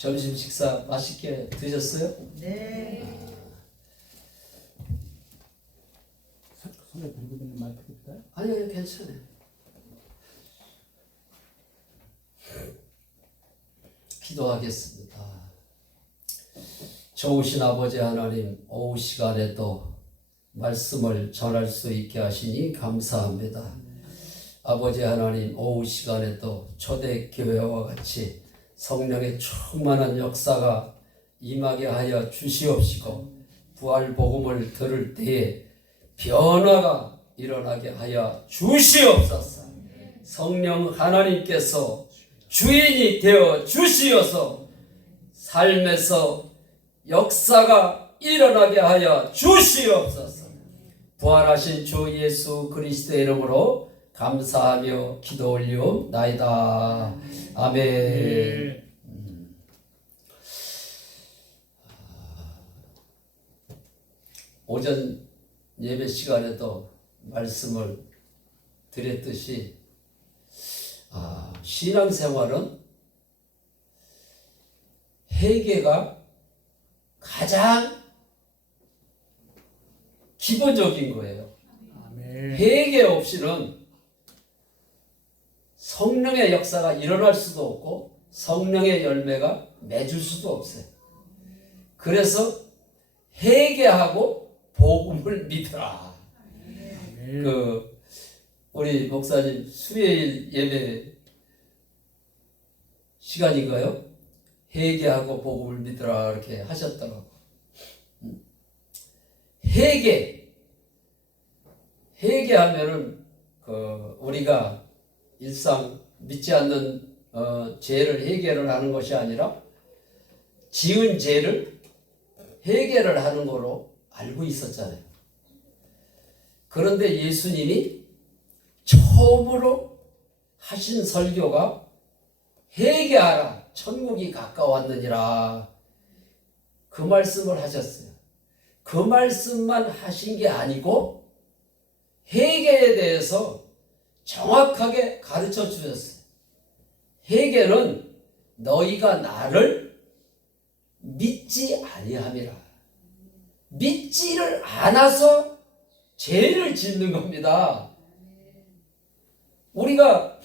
점심 식사 맛있게 드셨어요? 네. 손에 들고 있는 마이크 드릴까요? 아니요, 괜찮아요. 기도하겠습니다. 좋으신 아버지 하나님, 오후 시간에도 말씀을 전할 수 있게 하시니 감사합니다. 아버지 하나님, 오후 시간에도 초대교회와 같이 성령의 충만한 역사가 임하게 하여 주시옵시고, 부활복음을 들을 때에 변화가 일어나게 하여 주시옵소서. 성령 하나님께서 주인이 되어 주시어서 삶에서 역사가 일어나게 하여 주시옵소서. 부활하신 주 예수 그리스도의 이름으로 감사하며 기도 올리옵나이다. 아멘. 오전 예배 시간에도 말씀을 드렸듯이 신앙생활은 회개가 가장 기본적인 거예요. 아멘. 회개 없이는 성령의 역사가 일어날 수도 없고 성령의 열매가 맺을 수도 없어요. 그래서 회개하고 복음을 믿으라. 아멘. 우리 목사님 수요일 예배 시간인가요? 회개하고 복음을 믿으라 이렇게 하셨더라고. 회개하면은 우리가 일상 믿지 않는 죄를 회개를 하는 것이 아니라 지은 죄를 회개를 하는 거로 알고 있었잖아요. 그런데 예수님이 처음으로 하신 설교가 회개하라, 천국이 가까웠느니라, 그 말씀을 하셨어요. 그 말씀만 하신 게 아니고 회개에 대해서 정확하게 가르쳐 주셨어요. 회개는 너희가 나를 믿지 아니함이라. 믿지를 않아서 죄를 짓는 겁니다. 우리가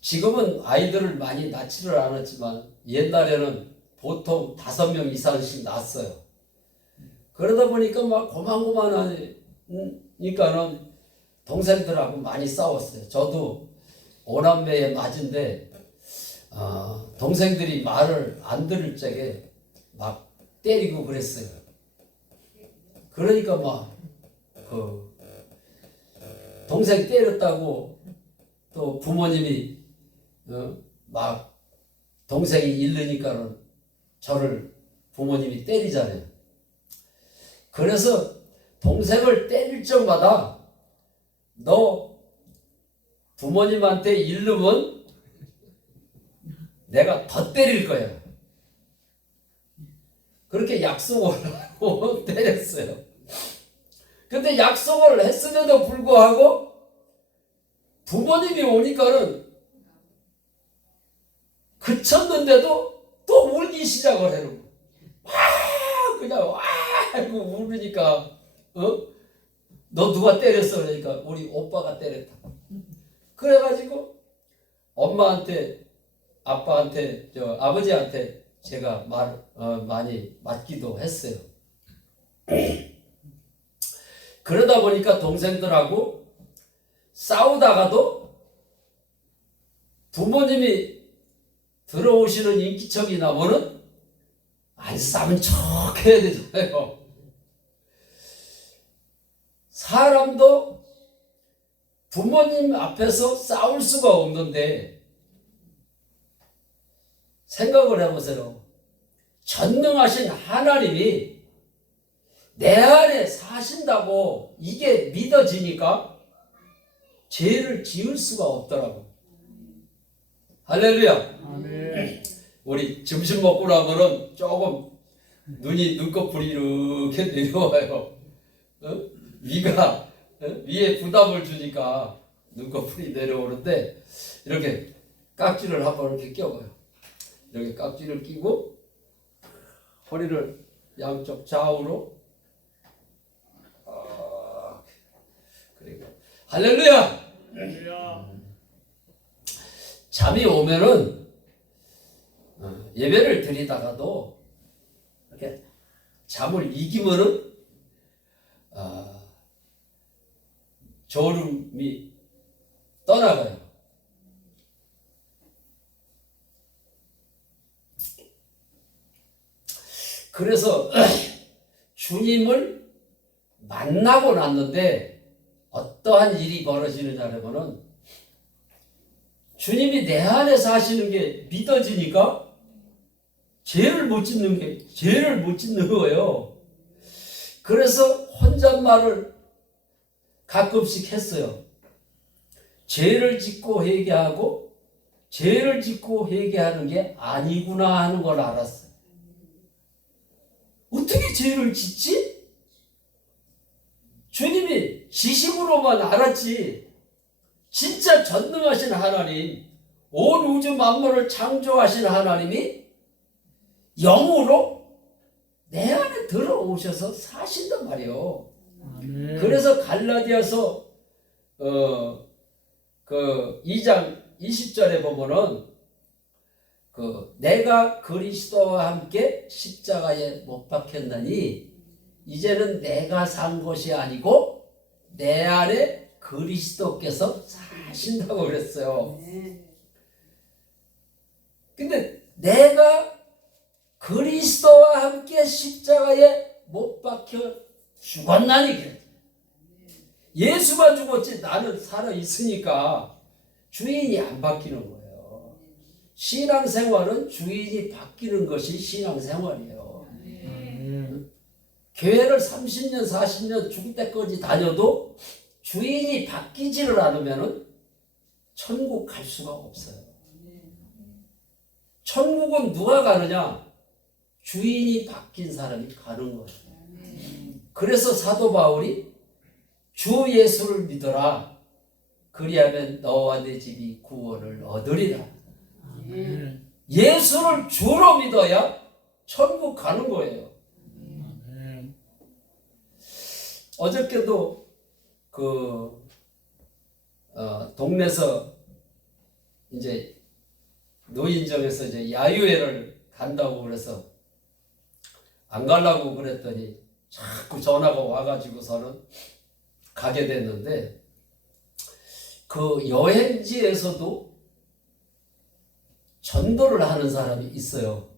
지금은 아이들을 많이 낳지를 않았지만 옛날에는 보통 5명 이상씩 낳았어요. 그러다 보니까 막 고만고만하니까는 동생들하고 많이 싸웠어요. 저도 5남매의 맏인데 동생들이 말을 안 들을 적에 막 때리고 그랬어요. 그러니까 막 동생 때렸다고 또 부모님이 막 동생이 잃으니까는 저를 부모님이 때리잖아요. 그래서 동생을 때릴 적마다 너 부모님한테 잃으면 내가 더 때릴 거야. 그렇게 약속을 하고 때렸어요. 근데 약속을 했음에도 불구하고 부모님이 오니까는 그쳤는데도 또 울기 시작을 해요. 그냥 하고 울으니까 너 누가 때렸어? 그러니까 우리 오빠가 때렸다. 그래가지고 엄마한테 아빠한테 아버지한테 제가 많이 맞기도 했어요. 그러다 보니까 동생들하고 싸우다가도 부모님이 들어오시는 인기척이 나면은 안 싸면 척 해야 되잖아요. 사람도 부모님 앞에서 싸울 수가 없는데 생각을 해보세요. 전능하신 하나님이 내 안에 사신다고 이게 믿어지니까 죄를 지을 수가 없더라고. 할렐루야. 아멘. 우리 점심 먹고 나면은 조금 눈꺼풀이 이렇게 내려와요. 위가 위에 부담을 주니까 눈꺼풀이 내려오는데 이렇게 깍지를 한번 이렇게 껴봐요. 이렇게 깍지를 끼고 허리를 양쪽 좌우로 그리고 할렐루야. 잠이 오면은 예배를 드리다가도 이렇게 잠을 이기면은 졸음이 떠나가요. 그래서 주님을 만나고 났는데 어떠한 일이 벌어지느냐면은 주님이 내 안에 사시는 게 믿어지니까 죄를 못 짓는 거예요. 그래서 혼잣말을 가끔씩 했어요. 죄를 짓고 회개하고 죄를 짓고 회개하는 게 아니구나 하는 걸 알았어요. 어떻게 죄를 짓지? 주님이 지식으로만 알았지. 진짜 전능하신 하나님, 온 우주 만물을 창조하신 하나님이 영으로 내 안에 들어오셔서 사신단 말이에요. 그래서 갈라디아서 2장 20절에 보면은 내가 그리스도와 함께 십자가에 못 박혔나니 이제는 내가 산 것이 아니고 내 안에 그리스도께서 사신다고 그랬어요. 근데 내가 그리스도와 함께 십자가에 못 박혀 죽었나니 그래. 예수가 죽었지 나는 살아 있으니까 주인이 안 바뀌는 거예요. 신앙생활은 주인이 바뀌는 것이 신앙생활이에요. 교회를 30년 40년 죽을 때까지 다녀도 주인이 바뀌지를 않으면 천국 갈 수가 없어요. 천국은 누가 가느냐? 주인이 바뀐 사람이 가는 거예요. 그래서 사도 바울이 주 예수를 믿어라. 그리하면 너와 내 집이 구원을 얻으리라. 예수를 주로 믿어야 천국 가는 거예요. 어저께도 동네에서 이제 노인정에서 이제 야유회를 간다고 그래서 안 가려고 그랬더니 자꾸 전화가 와가지고서는 가게 됐는데 그 여행지에서도 전도를 하는 사람이 있어요.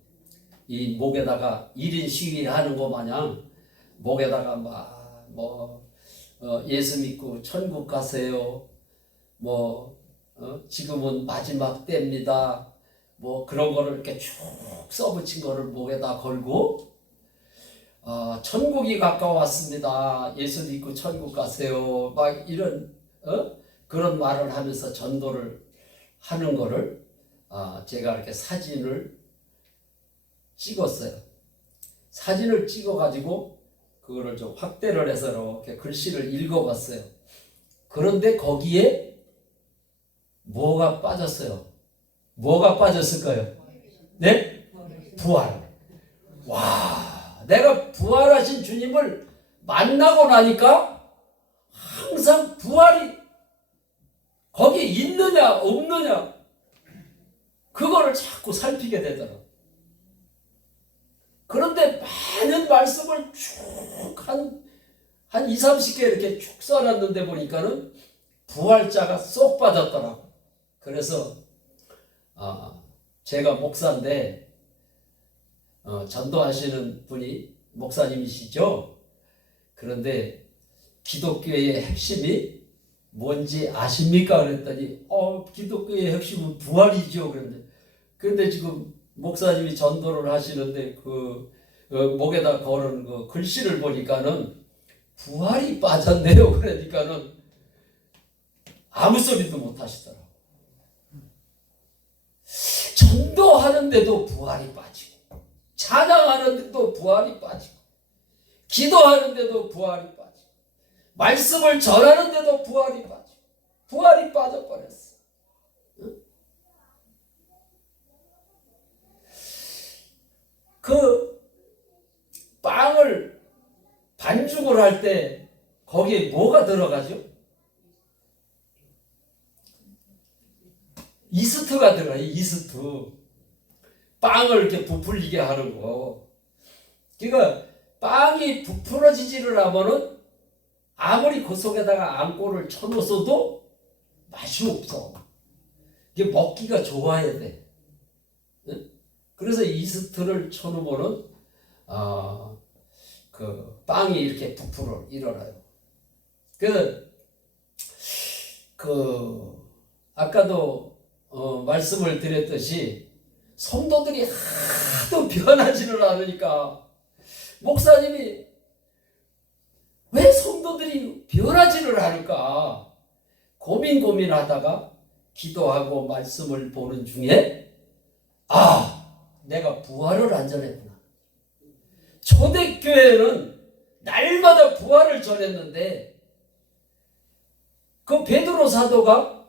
이 목에다가 1인 시위하는 거 마냥 목에다가 예수 믿고 천국 가세요. 지금은 마지막 때입니다. 그런 거를 이렇게 쭉 써붙인 거를 목에다 걸고 천국이 가까웠습니다. 예수 믿고 천국 가세요. 막 이런 그런 말을 하면서 전도를 하는 거를 제가 이렇게 사진을 찍었어요. 사진을 찍어가지고 그거를 좀 확대를 해서 이렇게 글씨를 읽어봤어요. 그런데 거기에 뭐가 빠졌어요? 뭐가 빠졌을까요? 네? 부활. 와, 내가 부활하신 주님을 만나고 나니까 항상 부활이 거기에 있느냐 없느냐 그거를 자꾸 살피게 되더라고요. 그런데 많은 말씀을 쭉 한 20, 30개 이렇게 쭉 써놨는데 보니까는 부활자가 쏙 빠졌더라고요. 그래서 제가 목사인데 전도하시는 분이 목사님이시죠. 그런데 기독교의 핵심이 뭔지 아십니까? 그랬더니 기독교의 핵심은 부활이죠. 그런데 지금 목사님이 전도를 하시는데 목에다 걸은 그 글씨를 보니까는 부활이 빠졌네요. 그러니까는 아무 소리도 못 하시더라고요. 전도하는데도 부활이 빠지고 찬양하는데도 부활이 빠지고 기도하는데도 부활이 빠지고 말씀을 전하는데도 부활이 빠지고 부활이 빠져버렸어. 그 빵을 반죽을 할 때 거기에 뭐가 들어가죠? 이스트가 들어가요. 이스트. 빵을 이렇게 부풀리게 하는 거. 그러니까 빵이 부풀어지지를 하면은 아무리 그 속에다가 앙꼬를 쳐놓았어도 맛이 없어. 이게 먹기가 좋아야 돼. 그래서 이스트를 쳐놓으면은 그 빵이 이렇게 부풀어 일어나요. 그래서 아까도 말씀을 드렸듯이 성도들이 하도 변하지를 않으니까 목사님이 왜 성도들이 변하지를 않을까 고민하다가 기도하고 말씀을 보는 중에 내가 부활을 안 전했구나. 초대교회는 날마다 부활을 전했는데 그 베드로 사도가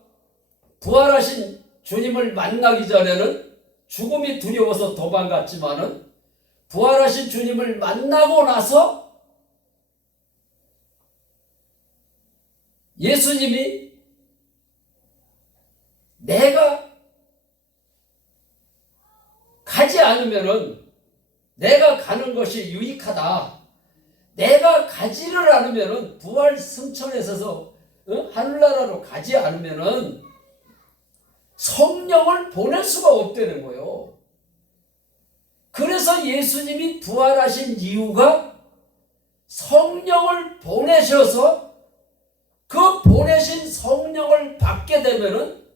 부활하신 주님을 만나기 전에는 죽음이 두려워서 도망갔지만은 부활하신 주님을 만나고 나서 예수님이 내가 가지 않으면은 내가 가는 것이 유익하다. 내가 가지를 않으면은 부활 승천에 있어서 하늘나라로 가지 않으면은 성령을 보낼 수가 없다는 거예요. 그래서 예수님이 부활하신 이유가 성령을 보내셔서 그 보내신 성령을 받게 되면은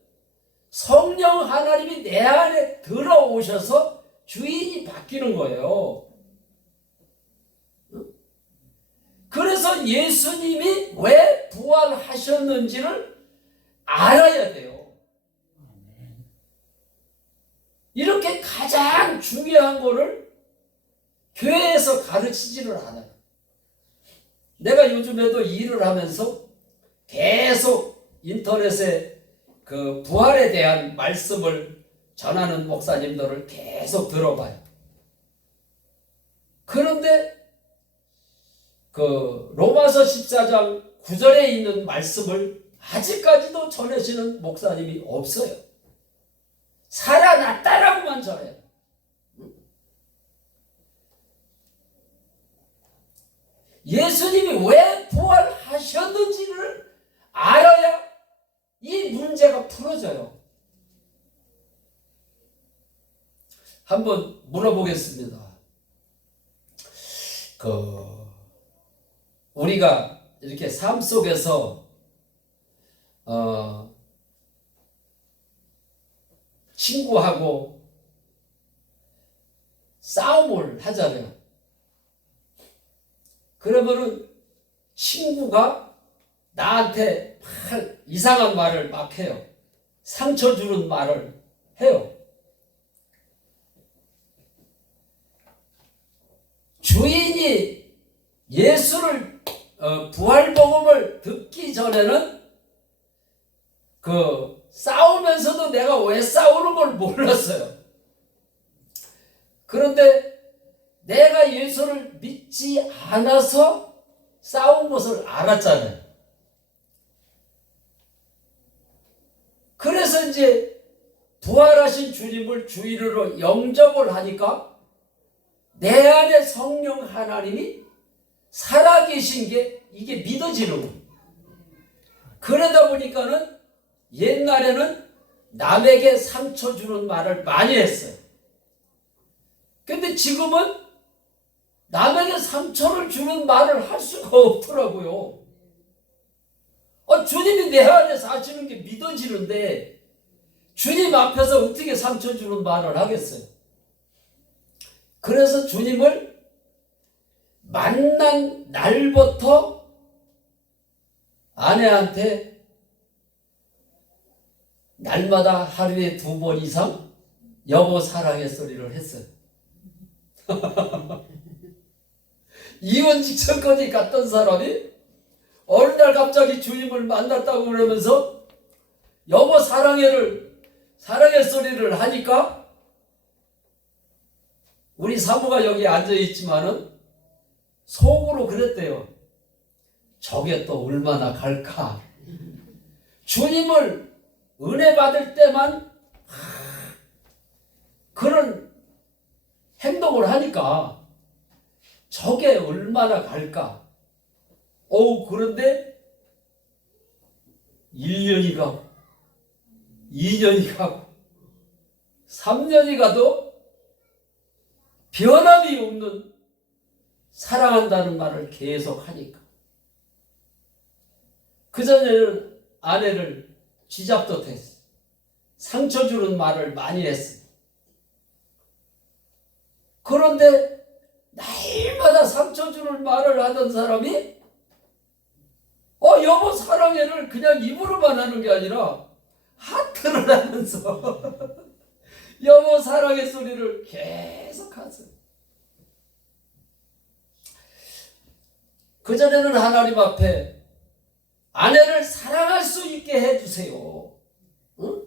성령 하나님이 내 안에 들어오셔서 주인이 바뀌는 거예요. 그래서 예수님이 왜 부활하셨는지를 알아야 돼요. 이렇게 가장 중요한 거를 교회에서 가르치지를 않아요. 내가 요즘에도 일을 하면서 계속 인터넷에 그 부활에 대한 말씀을 전하는 목사님들을 계속 들어봐요. 그런데 그 로마서 14장 9절에 있는 말씀을 아직까지도 전하시는 목사님이 없어요. 살아났다라고만 전해요. 예수님이 왜 부활하셨는지를 알아야 이 문제가 풀어져요. 한번 물어보겠습니다. 우리가 이렇게 삶 속에서 친구하고 싸움을 하잖아요. 그러면은 친구가 나한테 막 이상한 말을 막 해요. 상처 주는 말을 해요. 주인이 예수를 부활복음을 듣기 전에는 싸우면서도 내가 왜 싸우는 걸 몰랐어요. 그런데 내가 예수를 믿지 않아서 싸운 것을 알았잖아요. 그래서 이제 부활하신 주님을 주인으로 영접을 하니까 내 안에 성령 하나님이 살아계신 게 이게 믿어지는 거예요. 그러다 보니까는 옛날에는 남에게 상처 주는 말을 많이 했어요. 근데 지금은 남에게 상처를 주는 말을 할 수가 없더라고요. 주님이 내 안에 사시는 게 믿어지는데 주님 앞에서 어떻게 상처 주는 말을 하겠어요? 그래서 주님을 만난 날부터 아내한테 날마다 하루에 2번 이상 여보 사랑해 소리를 했어요. 이혼 직전까지 갔던 사람이 어느 날 갑자기 주님을 만났다고 그러면서 여보 사랑해 소리를 하니까 우리 사모가 여기 앉아 있지만은 속으로 그랬대요. 저게 또 얼마나 갈까? 주님을 은혜 받을 때만 그런 행동을 하니까 저게 얼마나 갈까? 그런데 1년이 가고 2년이 가고 3년이 가도 변함이 없는 사랑한다는 말을 계속 하니까 그전에는 아내를 쥐잡듯 했어. 상처 주는 말을 많이 했어. 그런데 날마다 상처 주는 말을 하던 사람이 여보 사랑해를 그냥 입으로만 하는 게 아니라 하트를 하면서 여보 사랑해 소리를 계속 하세요. 그전에는 하나님 앞에 아내를 사랑할 수 있게 해주세요. 응?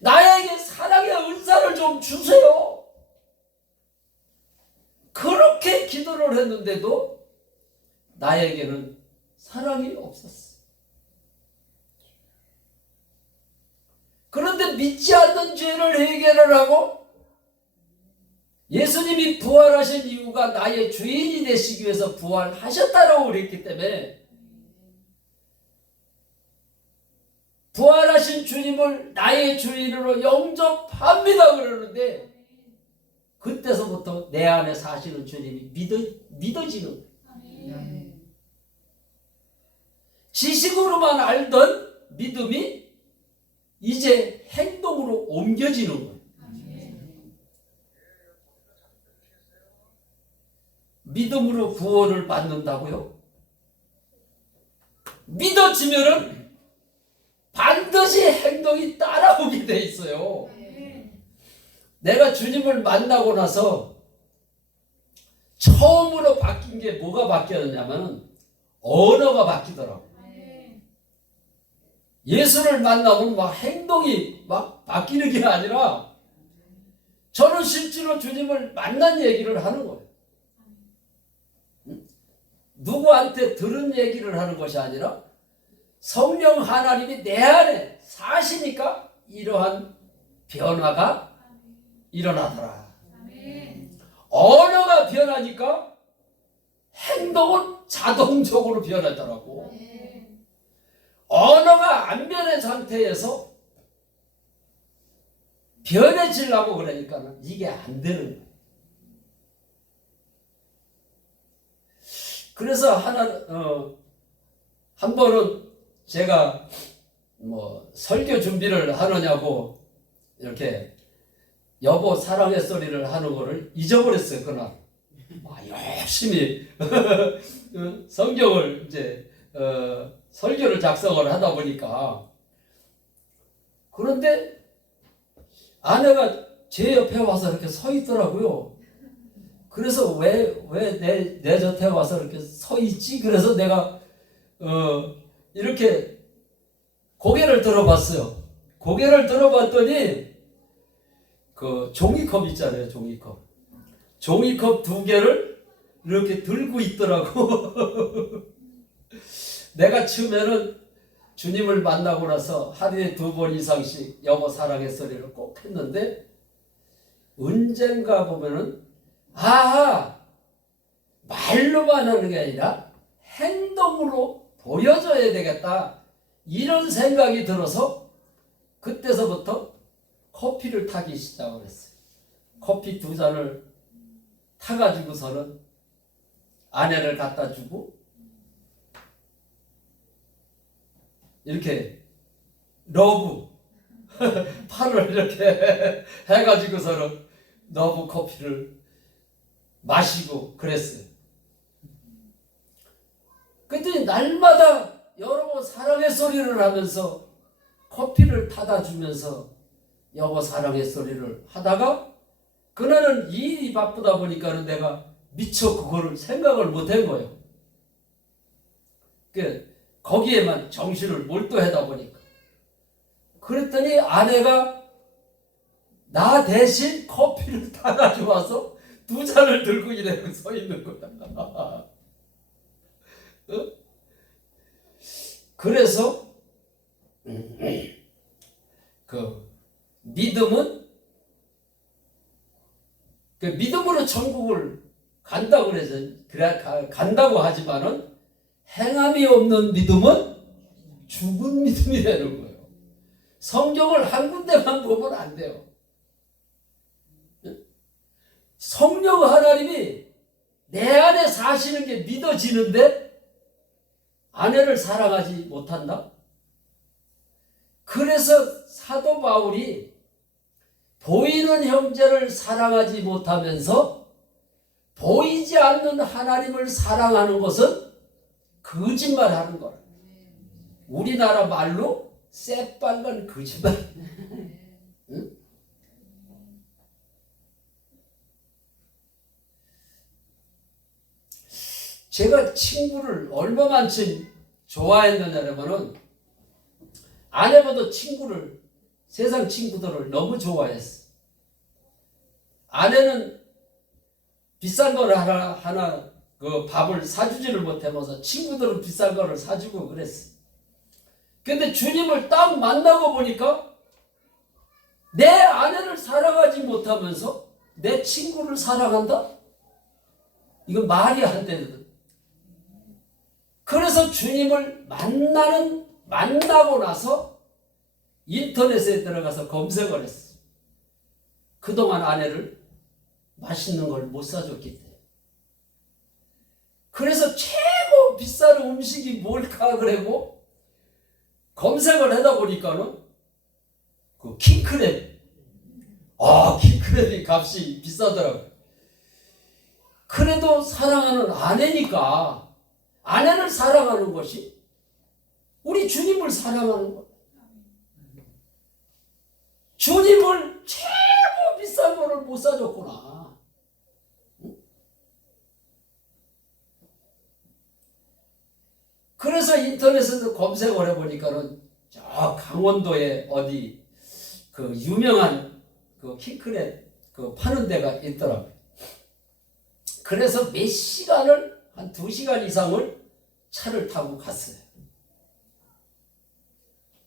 나에게 사랑의 은사를 좀 주세요. 그렇게 기도를 했는데도 나에게는 사랑이 없었어. 그런데 믿지 않는 죄를 해결을 하고 예수님이 부활하신 이유가 나의 주인이 되시기 위해서 부활하셨다라고 그랬기 때문에 부활하신 주님을 나의 주인으로 영접합니다 그러는데 그때서부터 내 안에 사시는 주님이 믿어지는 거예요. 지식으로만 알던 믿음이 이제 행동으로 옮겨지는 거예요. 믿음으로 구원을 받는다고요? 믿어지면은 반드시 행동이 따라오게 돼 있어요. 내가 주님을 만나고 나서 처음으로 바뀐 게 뭐가 바뀌었냐면 언어가 바뀌더라고. 예수를 만나면 막 행동이 막 바뀌는 게 아니라 저는 실제로 주님을 만난 얘기를 하는 거예요. 누구한테 들은 얘기를 하는 것이 아니라 성령 하나님이 내 안에 사시니까 이러한 변화가 일어나더라. 언어가 변하니까 행동은 자동적으로 변하더라고. 언어가 안 변한 상태에서 변해지려고 그러니까 이게 안 되는 거예요. 그래서 한 번은 제가 설교 준비를 하느냐고 이렇게 여보 사랑의 소리를 하는 거를 잊어버렸어요. 그날 열심히 성경을 이제 설교를 작성을 하다 보니까 그런데 아내가 제 옆에 와서 이렇게 서 있더라고요. 그래서 왜 내 곁에 와서 이렇게 서 있지? 그래서 내가 이렇게 고개를 들어봤어요. 고개를 들어봤더니 그 종이컵 있잖아요. 종이컵 2개를 이렇게 들고 있더라고. 내가 처음에는 주님을 만나고 나서 하루에 2번 이상씩 여보 사랑의 소리를 꼭 했는데 언젠가 보면은 말로만 하는 게 아니라 행동으로 보여줘야 되겠다 이런 생각이 들어서 그때서부터 커피를 타기 시작을 했어요. 커피 2잔을 타가지고서는 아내를 갖다 주고 이렇게 러브 팔을 이렇게 해가지고서는 러브 커피를 마시고 그랬어요. 그랬더니 날마다 여러분 사랑의 소리를 하면서 커피를 타다 주면서 여보 사랑의 소리를 하다가 그날은 일이 바쁘다 보니까 내가 미처 그거를 생각을 못한 거예요. 거기에만 정신을 몰두하다 보니까. 그랬더니 아내가 나 대신 커피를 타가지고 와서 두 잔을 들고 이래 서 있는 거다. 어? 그래서 그 믿음은 그 믿음으로 천국을 간다고 그래서 그래 간다고 하지만은 행함이 없는 믿음은 죽은 믿음이 되는 거예요. 성경을 한 군데만 보면 안 돼요. 성령 하나님이 내 안에 사시는 게 믿어지는데 아내를 사랑하지 못한다? 그래서 사도 바울이 보이는 형제를 사랑하지 못하면서 보이지 않는 하나님을 사랑하는 것은 거짓말하는 거라. 우리나라 말로 새빨간 거짓말. 응? 제가 친구를 얼마만큼 좋아했느냐면은 아내보다 친구를 세상 친구들을 너무 좋아했어. 아내는 비싼 거를 하나 그 밥을 사주지를 못하면서 친구들은 비싼 거를 사주고 그랬어. 근데 주님을 딱 만나고 보니까 내 아내를 사랑하지 못하면서 내 친구를 사랑한다? 이건 말이 안 되거든. 그래서 주님을 만나고 나서 인터넷에 들어가서 검색을 했어. 그동안 아내를 맛있는 걸 못 사줬기 때문에. 그래서 최고 비싼 음식이 뭘까 그러고 검색을 하다 보니까는 그 킹크랩. 킹크랩이 값이 비싸더라고요. 그래도 사랑하는 아내니까 아내를 사랑하는 것이 우리 주님을 사랑하는 것. 주님을 최고 비싼 거를 못 사줬구나. 그래서 인터넷에서 검색을 해보니까는 저 강원도에 어디 그 유명한 그 킹크랩 그 파는 데가 있더라고요. 그래서 몇 시간을 한 2시간 이상을 차를 타고 갔어요.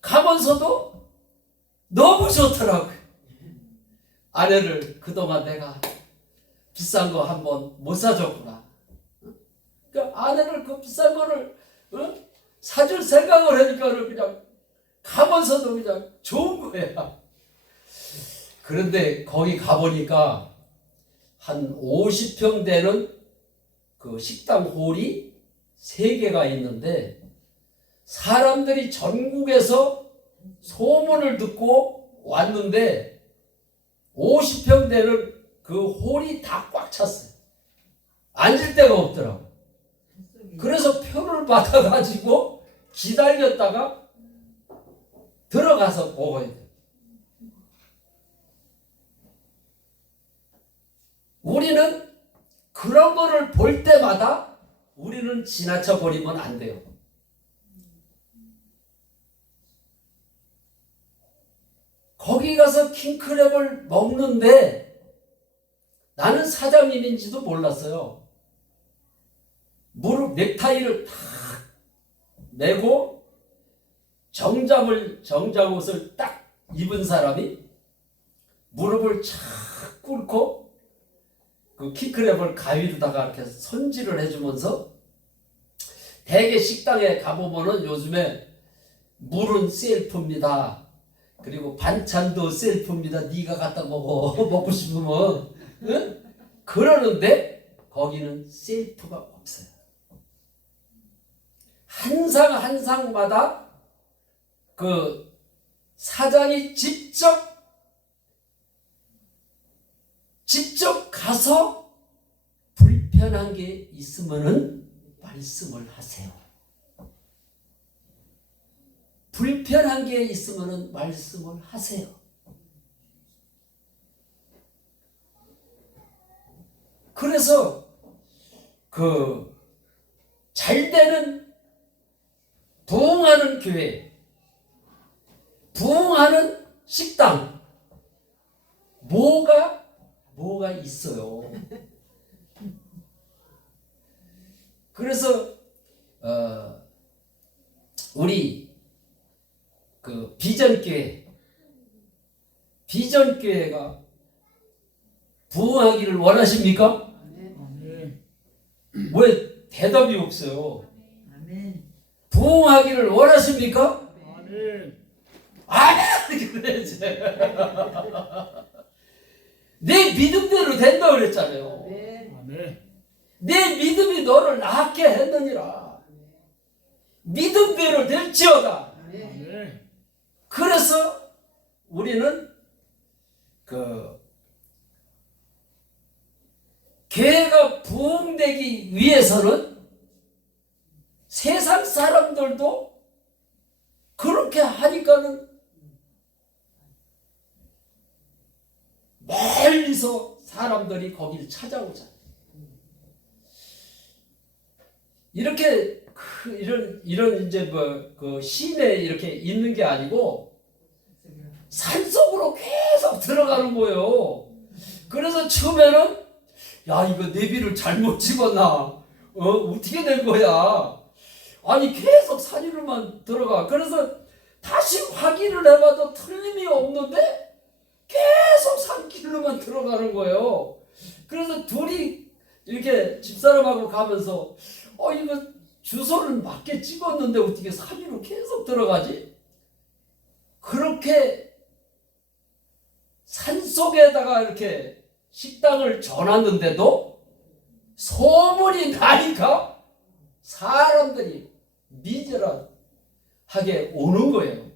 가면서도 너무 좋더라고요. 아내를 그동안 내가 비싼 거 한번 못 사줬구나. 그러니까 아내를 그 비싼 거를 사줄 생각을 하니까 그냥 가면서도 그냥 좋은 거야. 그런데 거기 가보니까 한 50평 되는 그 식당 홀이 3개가 있는데 사람들이 전국에서 소문을 듣고 왔는데 50평 되는 그 홀이 다 꽉 찼어요. 앉을 데가 없더라고. 그래서 표를 받아가지고 기다렸다가 들어가서 먹어야 돼. 우리는 그런 거를 볼 때마다 우리는 지나쳐 버리면 안 돼요. 거기 가서 킹크랩을 먹는데 나는 사장님인지도 몰랐어요. 무릎 넥타이를 탁 메고 정장옷을 딱 입은 사람이 무릎을 착 꿇고 그 킹크랩을 가위로다가 이렇게 손질을 해주면서 대개 식당에 가보면은 요즘에 물은 셀프입니다. 그리고 반찬도 셀프입니다. 네가 갖다 먹어. 먹고 싶으면. 응? 그러는데 거기는 셀프가 없어요. 한 상 한 상마다 그 사장이 직접 가서 불편한 게 있으면은 말씀을 하세요. 불편한 게 있으면은 말씀을 하세요. 그래서 그 잘되는 부흥하는 교회, 부흥하는 식당, 뭐가 뭐가 있어요. 그래서 우리 그 비전교회가 부흥하기를 원하십니까? 아멘. 왜 대답이 없어요? 아멘. 부흥하기를 원하십니까? 아멘. 아멘! 그래야지. 내 믿음대로 된다 그랬잖아요. 아멘. 아멘. 내 믿음이 너를 낫게 했느니라. 믿음대로 될지어다. 아멘. 아멘. 그래서 우리는 교회가 부흥되기 위해서는 세상 사람들도 그렇게 하니까는 멀리서 사람들이 거기를 찾아오잖아요. 이렇게 이런 이제 그 시내에 이렇게 있는 게 아니고 산속으로 계속 들어가는 거예요. 그래서 처음에는 야 이거 내비를 잘못 찍었나? 어떻게 된 거야? 아니 계속 산 위로만 들어가. 그래서 다시 확인을 해봐도 틀림이 없는데 계속 산길로만 들어가는 거예요. 그래서 둘이 이렇게 집사람하고 가면서 이거 주소를 맞게 찍었는데 어떻게 산 위로 계속 들어가지? 그렇게 산속에다가 이렇게 식당을 전놨는데도 소문이 나니까 사람들이 미절하게 오는 거예요.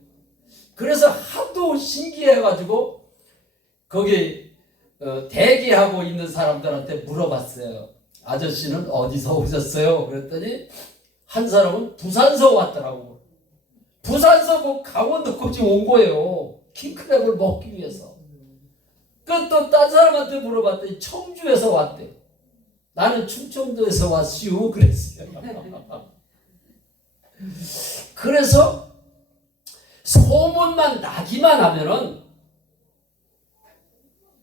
그래서 하도 신기해가지고 거기 대기하고 있는 사람들한테 물어봤어요. 아저씨는 어디서 오셨어요? 그랬더니 한 사람은 부산서 왔더라고. 부산서 그 강원도까지 온 거예요. 킹크랩을 먹기 위해서. 그 또 딴 사람한테 물어봤더니 청주에서 왔대. 나는 충청도에서 왔슈 그랬어요. 그래서 소문만 나기만 하면은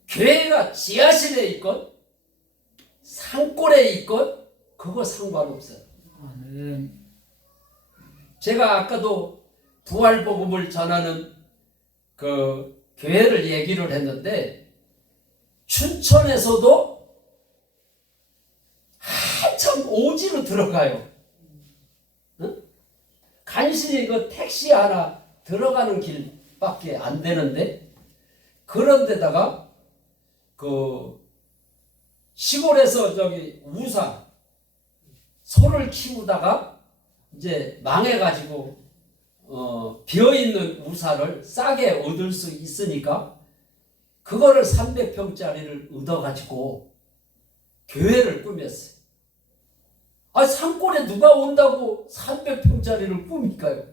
교회가 지하실에 있건 산골에 있건 그거 상관없어요. 아멘. 제가 아까도 부활복음을 전하는 그 교회를 얘기를 했는데 춘천에서도 한참 오지로 들어가요. 응? 간신히 그 택시 하나 들어가는 길밖에 안 되는데 그런 데다가 그 시골에서 저기 우사 소를 키우다가 이제 망해가지고 비어있는 우사를 싸게 얻을 수 있으니까 그거를 300평짜리를 얻어가지고 교회를 꾸몄어요. 산골에 누가 온다고 300평짜리를 꾸밀까요?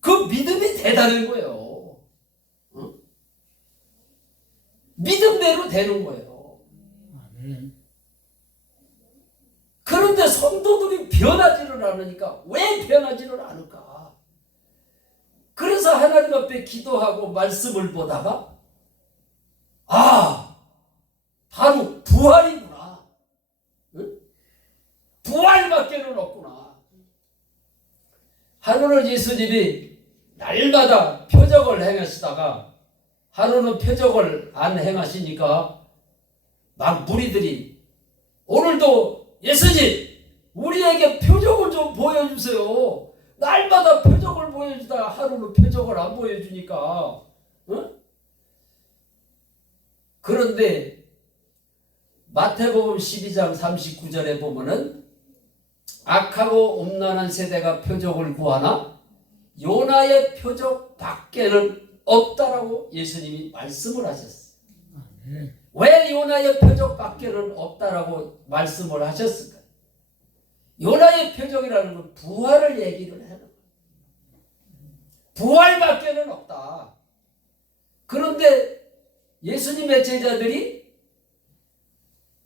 그 믿음이 대단한 거예요. 응? 믿음대로 되는 거예요. 아멘. 그런데 성도들이 변하지를 않으니까 왜 변하지를 않을까? 그래서 하나님 앞에 기도하고 말씀을 보다가 바로 부활이구나. 응? 부활밖에는 없구나. 하루는 예수님이 날마다 표적을 행하시다가 하루는 표적을 안 행하시니까 막 무리들이 오늘도 예수님 우리에게 표적을 좀 보여주세요. 날마다 표적을 보여주다가 하루는 표적을 안 보여주니까 응? 그런데 마태복음 12장 39절에 보면은 악하고 음란한 세대가 표적을 구하나 요나의 표적 밖에는 없다라고 예수님이 말씀을 하셨어요. 아멘. 왜 요나의 표적 밖에는 없다라고 말씀을 하셨을까요? 요나의 표적이라는 건 부활을 얘기를 해요. 부활밖에는 없다. 그런데 예수님의 제자들이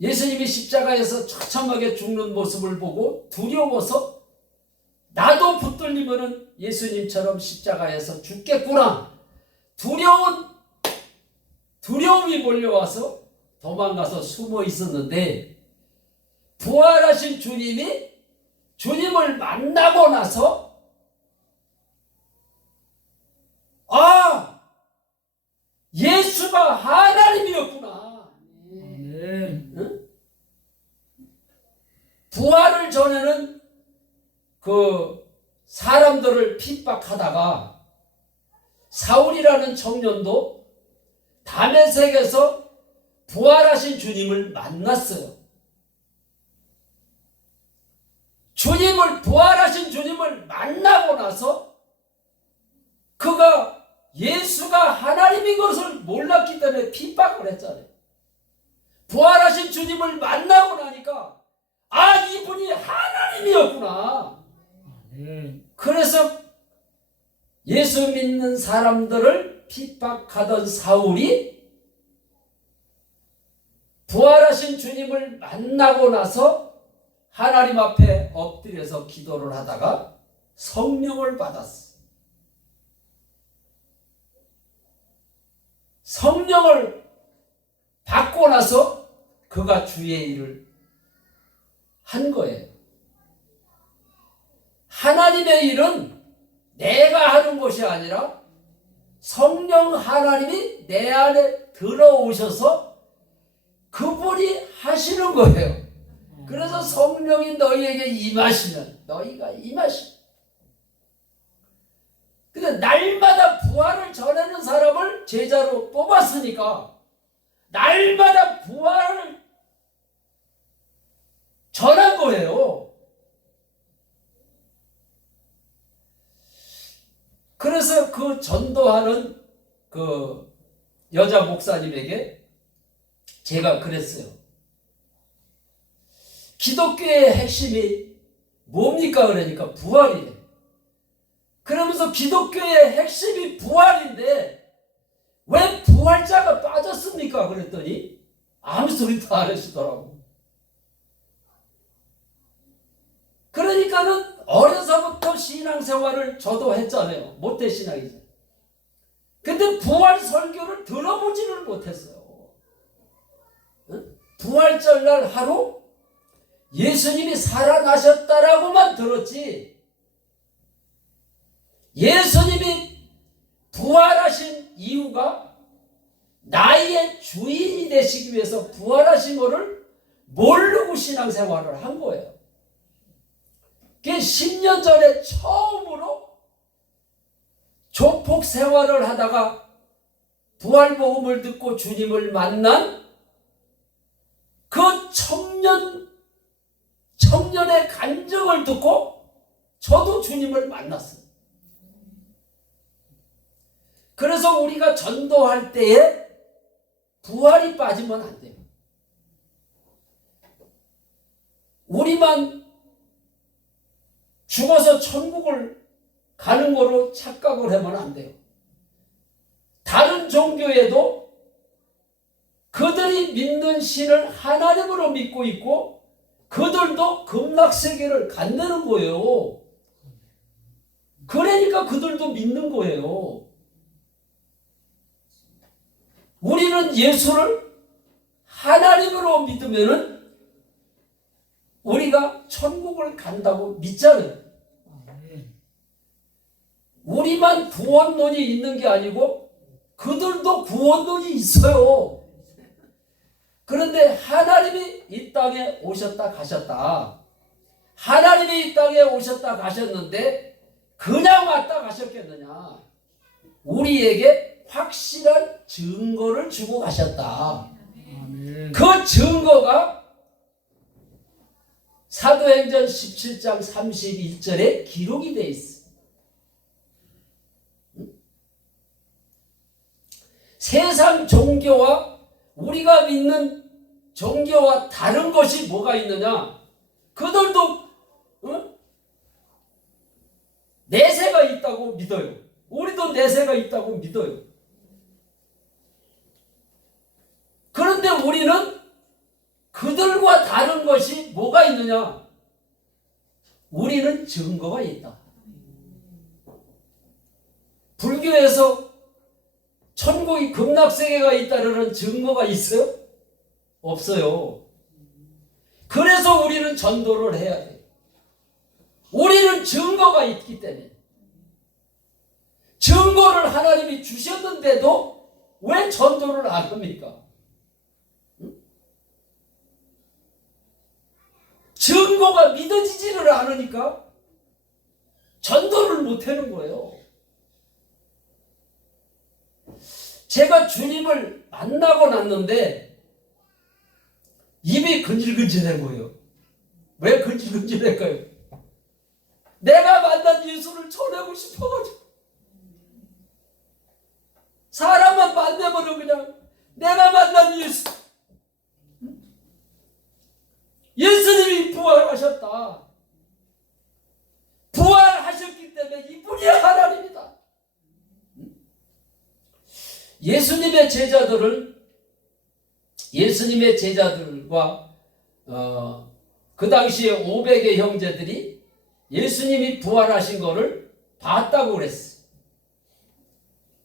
예수님이 십자가에서 처참하게 죽는 모습을 보고 두려워서 나도 붙들리면은 예수님처럼 십자가에서 죽겠구나. 두려움이 몰려와서 도망가서 숨어 있었는데 부활하신 주님을 만나고 나서 예수가 하나님이었구나. 응? 부활을 전에는 그 사람들을 핍박하다가 사울이라는 청년도 다메섹에서 부활하신 주님을 만났어요. 부활하신 주님을 만나고 나서 그가 예수가 하나님인 것을 몰랐기 때문에 핍박을 했잖아요. 부활하신 주님을 만나고 나니까 이분이 하나님이었구나. 그래서 예수 믿는 사람들을 핍박하던 사울이 부활하신 주님을 만나고 나서 하나님 앞에 엎드려서 기도를 하다가 성령을 받았어. 성령을 받고 나서 그가 주의 일을 한 거예요. 하나님의 일은 내가 하는 것이 아니라 성령 하나님이 내 안에 들어오셔서 그분이 하시는 거예요. 그래서 성령이 너희에게 임하시면 너희가 임하시면. 근데 날마다 부활을 전하는 사람을 제자로 뽑았으니까 날마다 부활을 전한 거예요. 그래서 그 전도하는 그 여자 목사님에게 제가 그랬어요. 기독교의 핵심이 뭡니까? 그러니까 부활이에요. 그러면서 기독교의 핵심이 부활인데 왜 부활자가 빠졌습니까? 그랬더니 아무 소리도 안 하시더라고. 그러니까는 어려서부터 신앙생활을 저도 했잖아요. 모태신앙이죠. 근데 부활 설교를 들어보지를 못했어요. 부활절날 하루 예수님이 살아나셨다라고만 들었지, 예수님이 부활하신 이유가 나의 주인이 되시기 위해서 부활하신 것을 모르고 신앙생활을 한 거예요. 그게 10년 전에 처음으로 조폭 생활을 하다가 부활복음을 듣고 주님을 만난 그 청년의 간증을 듣고 저도 주님을 만났어요. 그래서 우리가 전도할 때에 부활이 빠지면 안 돼요. 우리만 죽어서 천국을 가는 거로 착각을 하면 안 돼요. 다른 종교에도 그들이 믿는 신을 하나님으로 믿고 있고 그들도 극락세계를 간다는 거예요. 그러니까 그들도 믿는 거예요. 우리는 예수를 하나님으로 믿으면은 우리가 천국을 간다고 믿잖아요. 우리만 구원론이 있는 게 아니고 그들도 구원론이 있어요. 그런데 하나님이 이 땅에 오셨다 가셨다. 하나님이 이 땅에 오셨다 가셨는데 그냥 왔다 가셨겠느냐. 우리에게 확실한 증거를 주고 가셨다. 그 증거가 사도행전 17장 31절에 기록이 되어 있어. 세상 종교와 우리가 믿는 종교와 다른 것이 뭐가 있느냐? 그들도 내세가 있다고 믿어요. 우리도 내세가 있다고 믿어요. 그런데 우리는 그들과 다른 것이 뭐가 있느냐? 우리는 증거가 있다. 불교에서 천국이 극락세계가 있다는 증거가 있어요? 없어요. 그래서 우리는 전도를 해야 돼요. 우리는 증거가 있기 때문에. 증거를 하나님이 주셨는데도 왜 전도를 안 합니까? 증거가 믿어지지를 않으니까 전도를 못 하는 거예요. 제가 주님을 만나고 났는데 입이 근질근질한 거예요. 왜 근질근질할까요? 내가 만난 예수를 전하고 싶어가지고. 사람만 만나면 그냥 내가 만난 예수. 예수님이 부활하셨다. 부활하셨기 때문에 이분이 하나님이다. 예수님의 제자들과 그 당시에 500의 형제들이 예수님이 부활하신 것을 봤다고 그랬어.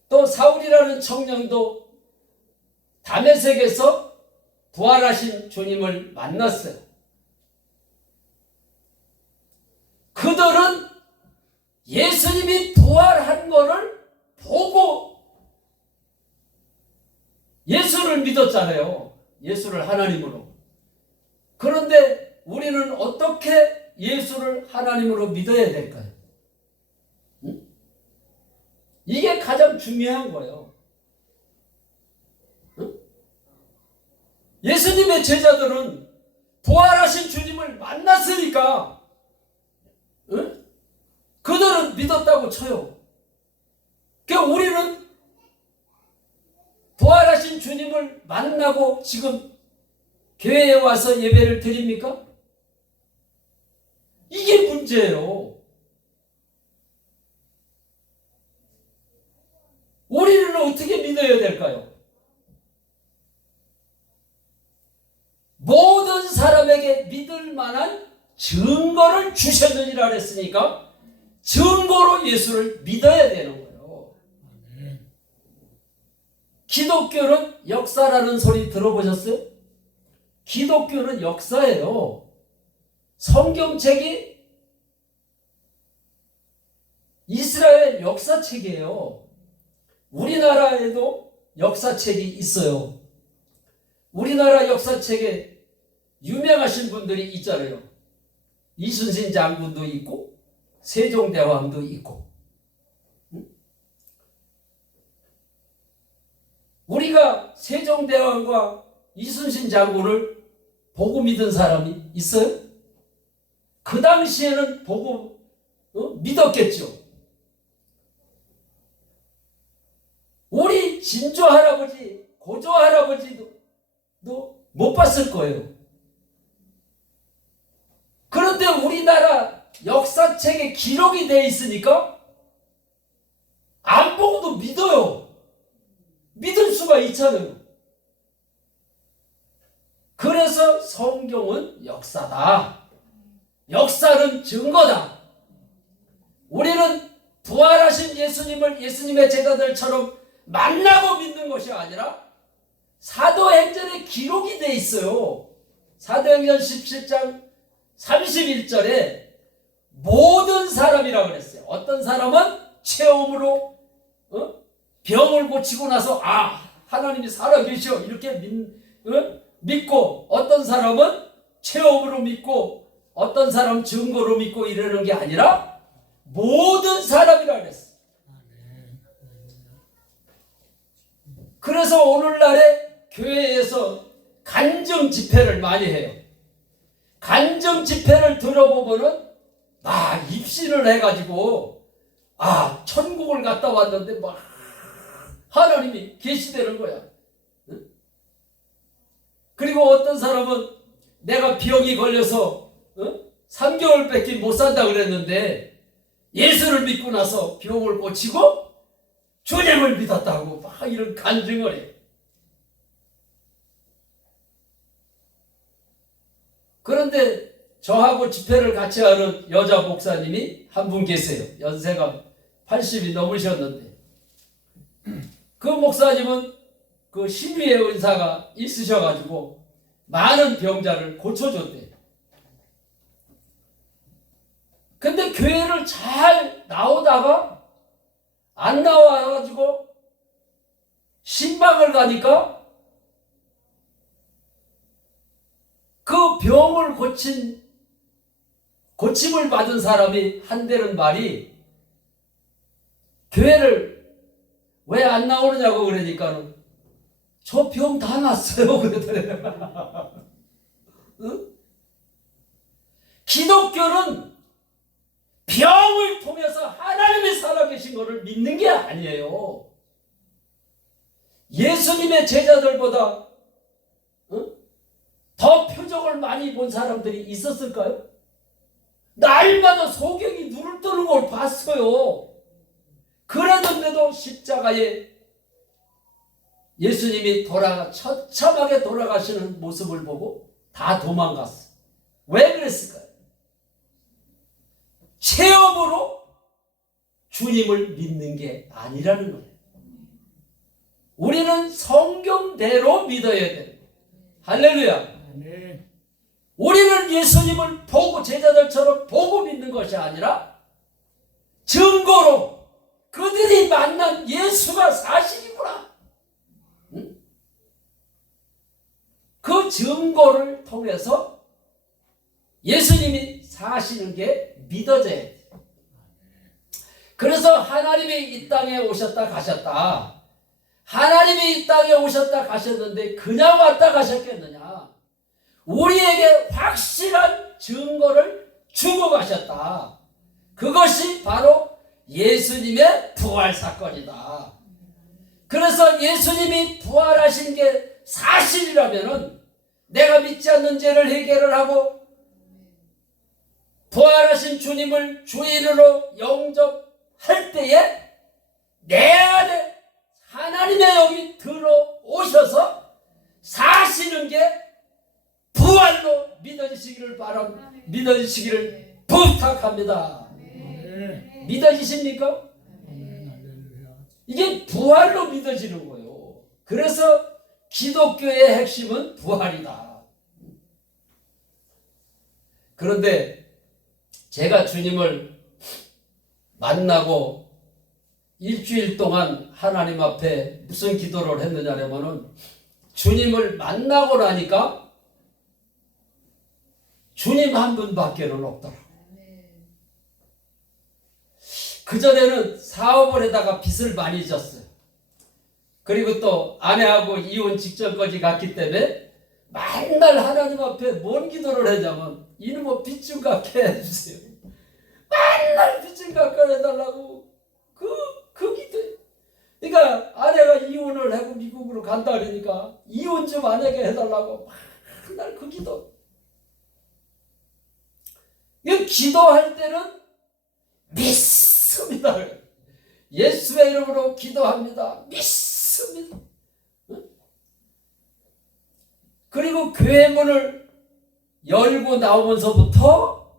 또 사울이라는 청년도 다메섹에서 부활하신 주님을 만났어요. 그들은 예수님이 부활한 것을 보고 예수를 믿었잖아요. 예수를 하나님으로. 그런데 우리는 어떻게 예수를 하나님으로 믿어야 될까요? 응? 이게 가장 중요한 거예요. 응? 예수님의 제자들은 부활하신 주님을 만났으니까 응? 그들은 믿었다고 쳐요. 그러니까 우리는 부활하신 주님을 만나고 지금 교회에 와서 예배를 드립니까? 이게 문제예요. 우리는 어떻게 믿어야 될까요? 모든 사람에게 믿을 만한 증거를 주셨느니라 그랬으니까 증거로 예수를 믿어야 되는 거예요. 기독교는 역사라는 소리 들어보셨어요? 기독교는 역사예요. 성경책이 이스라엘 역사책이에요. 우리나라에도 역사책이 있어요. 우리나라 역사책에 유명하신 분들이 있잖아요. 이순신 장군도 있고 세종대왕도 있고. 우리가 세종대왕과 이순신 장군을 보고 믿은 사람이 있어요? 그 당시에는 보고 믿었겠죠. 우리 진조 할아버지, 고조 할아버지도 못 봤을 거예요. 그런데 우리나라 역사책에 기록이 되어 있으니까 안 보고도 믿어요. 믿을 수가 있잖아요. 그래서 성경은 역사다. 역사는 증거다. 우리는 부활하신 예수님을 예수님의 제자들처럼 만나고 믿는 것이 아니라 사도행전에 기록이 되어 있어요. 사도행전 17장 31절에 모든 사람이라고 그랬어요. 어떤 사람은 체험으로 병을 고치고 나서 하나님이 살아계셔 이렇게 믿고, 어떤 사람은 체험으로 믿고, 어떤 사람 증거로 믿고 이러는 게 아니라 모든 사람이라 그랬어. 그래서 오늘날에 교회에서 간증 집회를 많이 해요. 간증 집회를 들어보면은 막 입신을 해가지고 천국을 갔다 왔는데 막 하나님이 계시되는 거야. 그리고 어떤 사람은 내가 병이 걸려서 3개월밖에 못 산다 그랬는데 예수를 믿고 나서 병을 고치고 주님을 믿었다고 막 이런 간증을 해. 그런데 저하고 집회를 같이 하는 여자 목사님이 한 분 계세요. 연세가 80이 넘으셨는데 그 목사님은 그 신위의 은사가 있으셔가지고 많은 병자를 고쳐줬대. 근데 교회를 잘 나오다가 안 나와가지고 신방을 가니까 그 병을 고침을 받은 사람이 한대는 말이, 교회를 왜 안 나오느냐고 그러니까는 저 병 다 났어요 그러더래요. 응? 기독교는 병을 통해서 하나님이 살아계신 것을 믿는 게 아니에요. 예수님의 제자들보다 더 표적을 많이 본 사람들이 있었을까요? 날마다 소경이 눈을 뜨는 걸 봤어요. 그랬는데도 십자가에 예수님이 처참하게 돌아가시는 모습을 보고 다 도망갔어. 왜 그랬을까요? 체험으로 주님을 믿는 게 아니라는 거예요. 우리는 성경대로 믿어야 돼요. 할렐루야. 우리는 예수님을 보고 제자들처럼 보고 믿는 것이 아니라 증거로 그들이 만난 예수가 사실이구나. 그 증거를 통해서 예수님이 사시는 게 믿어져야 돼요. 그래서 하나님이 이 땅에 오셨다 가셨다. 하나님이 이 땅에 오셨다 가셨는데 그냥 왔다 가셨겠느냐. 우리에게 확실한 증거를 주고 가셨다. 그것이 바로 예수님의 부활 사건이다. 그래서 예수님이 부활하신 게 사실이라면은 내가 믿지 않는 죄를 해결을 하고 부활하신 주님을 주인으로 영접할 때에 내 안에 하나님의 영이 들어오셔서 사시는 게 부활로 믿어지시기를 부탁합니다. 믿어지십니까? 이게 부활로 믿어지는 거예요. 그래서 기독교의 핵심은 부활이다. 그런데 제가 주님을 만나고 일주일 동안 하나님 앞에 무슨 기도를 했느냐면은 주님을 만나고 나니까 주님 한 분밖에는 없더라. 그전에는 사업을 해다가 빚을 많이 졌어요. 그리고 또 아내하고 이혼 직전까지 갔기 때문에 맨날 하나님 앞에 뭔 기도를 하냐면 이놈의 빚 좀 갚게 해주세요. 맨날 빚 좀 갚게 해달라고 그 기도. 그러니까 아내가 이혼을 하고 미국으로 간다 그러니까 이혼 좀 아내게 해달라고 맨날 그 기도. 이 기도할 때는 믿습니다. 예수의 이름으로 기도합니다. 믿습니다. 그리고 교회 문을 열고 나오면서부터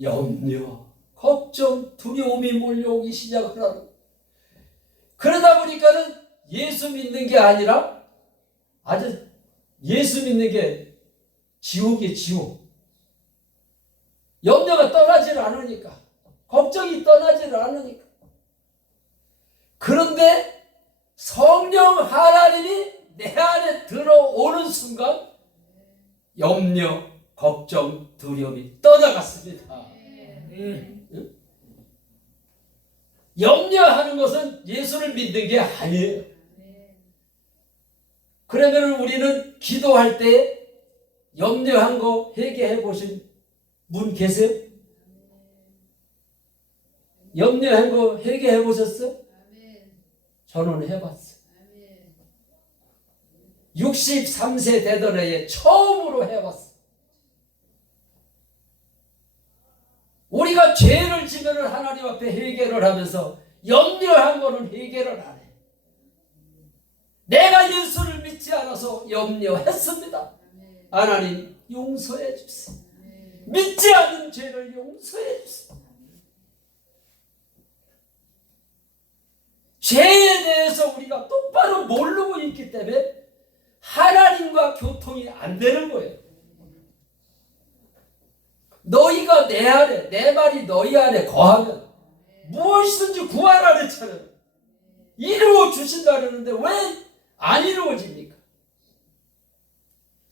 염려, 걱정, 두려움이 몰려오기 시작을 하는. 그러다 보니까는 예수 믿는 게 아니라 아주 예수 믿는 게 지옥이에요, 지옥. 염려가 떠나질 않으니까, 걱정이 떠나질 않으니까. 그런데 성령 하나님이 내 안에 들어오는 순간 염려, 걱정, 두려움이 떠나갔습니다. 염려하는 것은 예수를 믿는 게 아니에요. 그러면 우리는 기도할 때 염려한 거 회개해 보신 분 계세요? 염려한 거 회개해 보셨어요? 저는 해봤어요. 63세 되던 해에 처음으로 해봤어요. 우리가 죄를 지면 하나님 앞에 회개를 하면서 염려한 거는 회개를 안 해. 내가 예수를 믿지 않아서 염려했습니다. 하나님 용서해 주세요. 믿지 않는 죄를 용서해 주세요. 죄에 대해서 우리가 똑바로 모르고 있기 때문에 하나님과 교통이 안 되는 거예요. 너희가 내 안에, 내 말이 너희 안에 거하면 무엇이든지 구하라 그랬잖아요. 이루어 주신다 그러는데 왜 안 이루어집니까?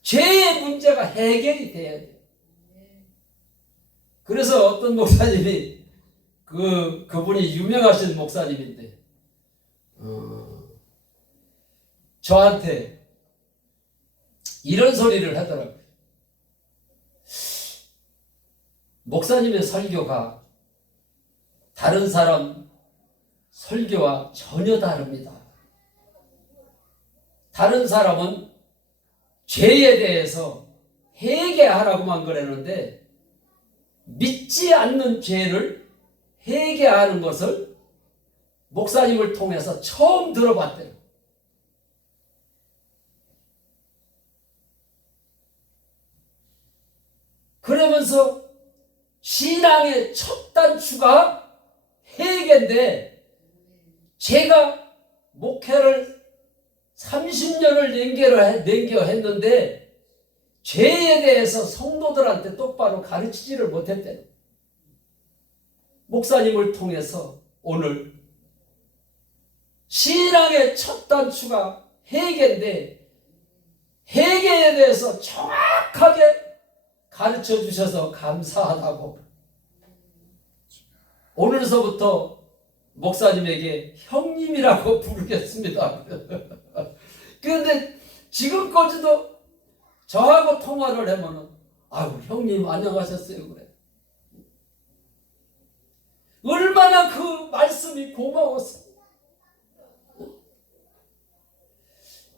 죄의 문제가 해결이 돼야 돼요. 그래서 어떤 목사님이 그분이 유명하신 목사님인데 저한테 이런 소리를 하더라고요. 목사님의 설교가 다른 사람 설교와 전혀 다릅니다. 다른 사람은 죄에 대해서 회개하라고만 그러는데 믿지 않는 죄를 회개하는 것을 목사님을 통해서 처음 들어봤대요. 그러면서 신앙의 첫 단추가 회개인데 제가 목회를 30년을 넘겨 했는데 죄에 대해서 성도들한테 똑바로 가르치지를 못했대요. 목사님을 통해서 오늘 신앙의 첫 단추가 회개인데 회개에 대해서 정확하게 가르쳐 주셔서 감사하다고 오늘서부터 목사님에게 형님이라고 부르겠습니다. 그런데 지금까지도 저하고 통화를 하면은 아유 형님 안녕하셨어요 그래. 얼마나 그 말씀이 고마웠어요.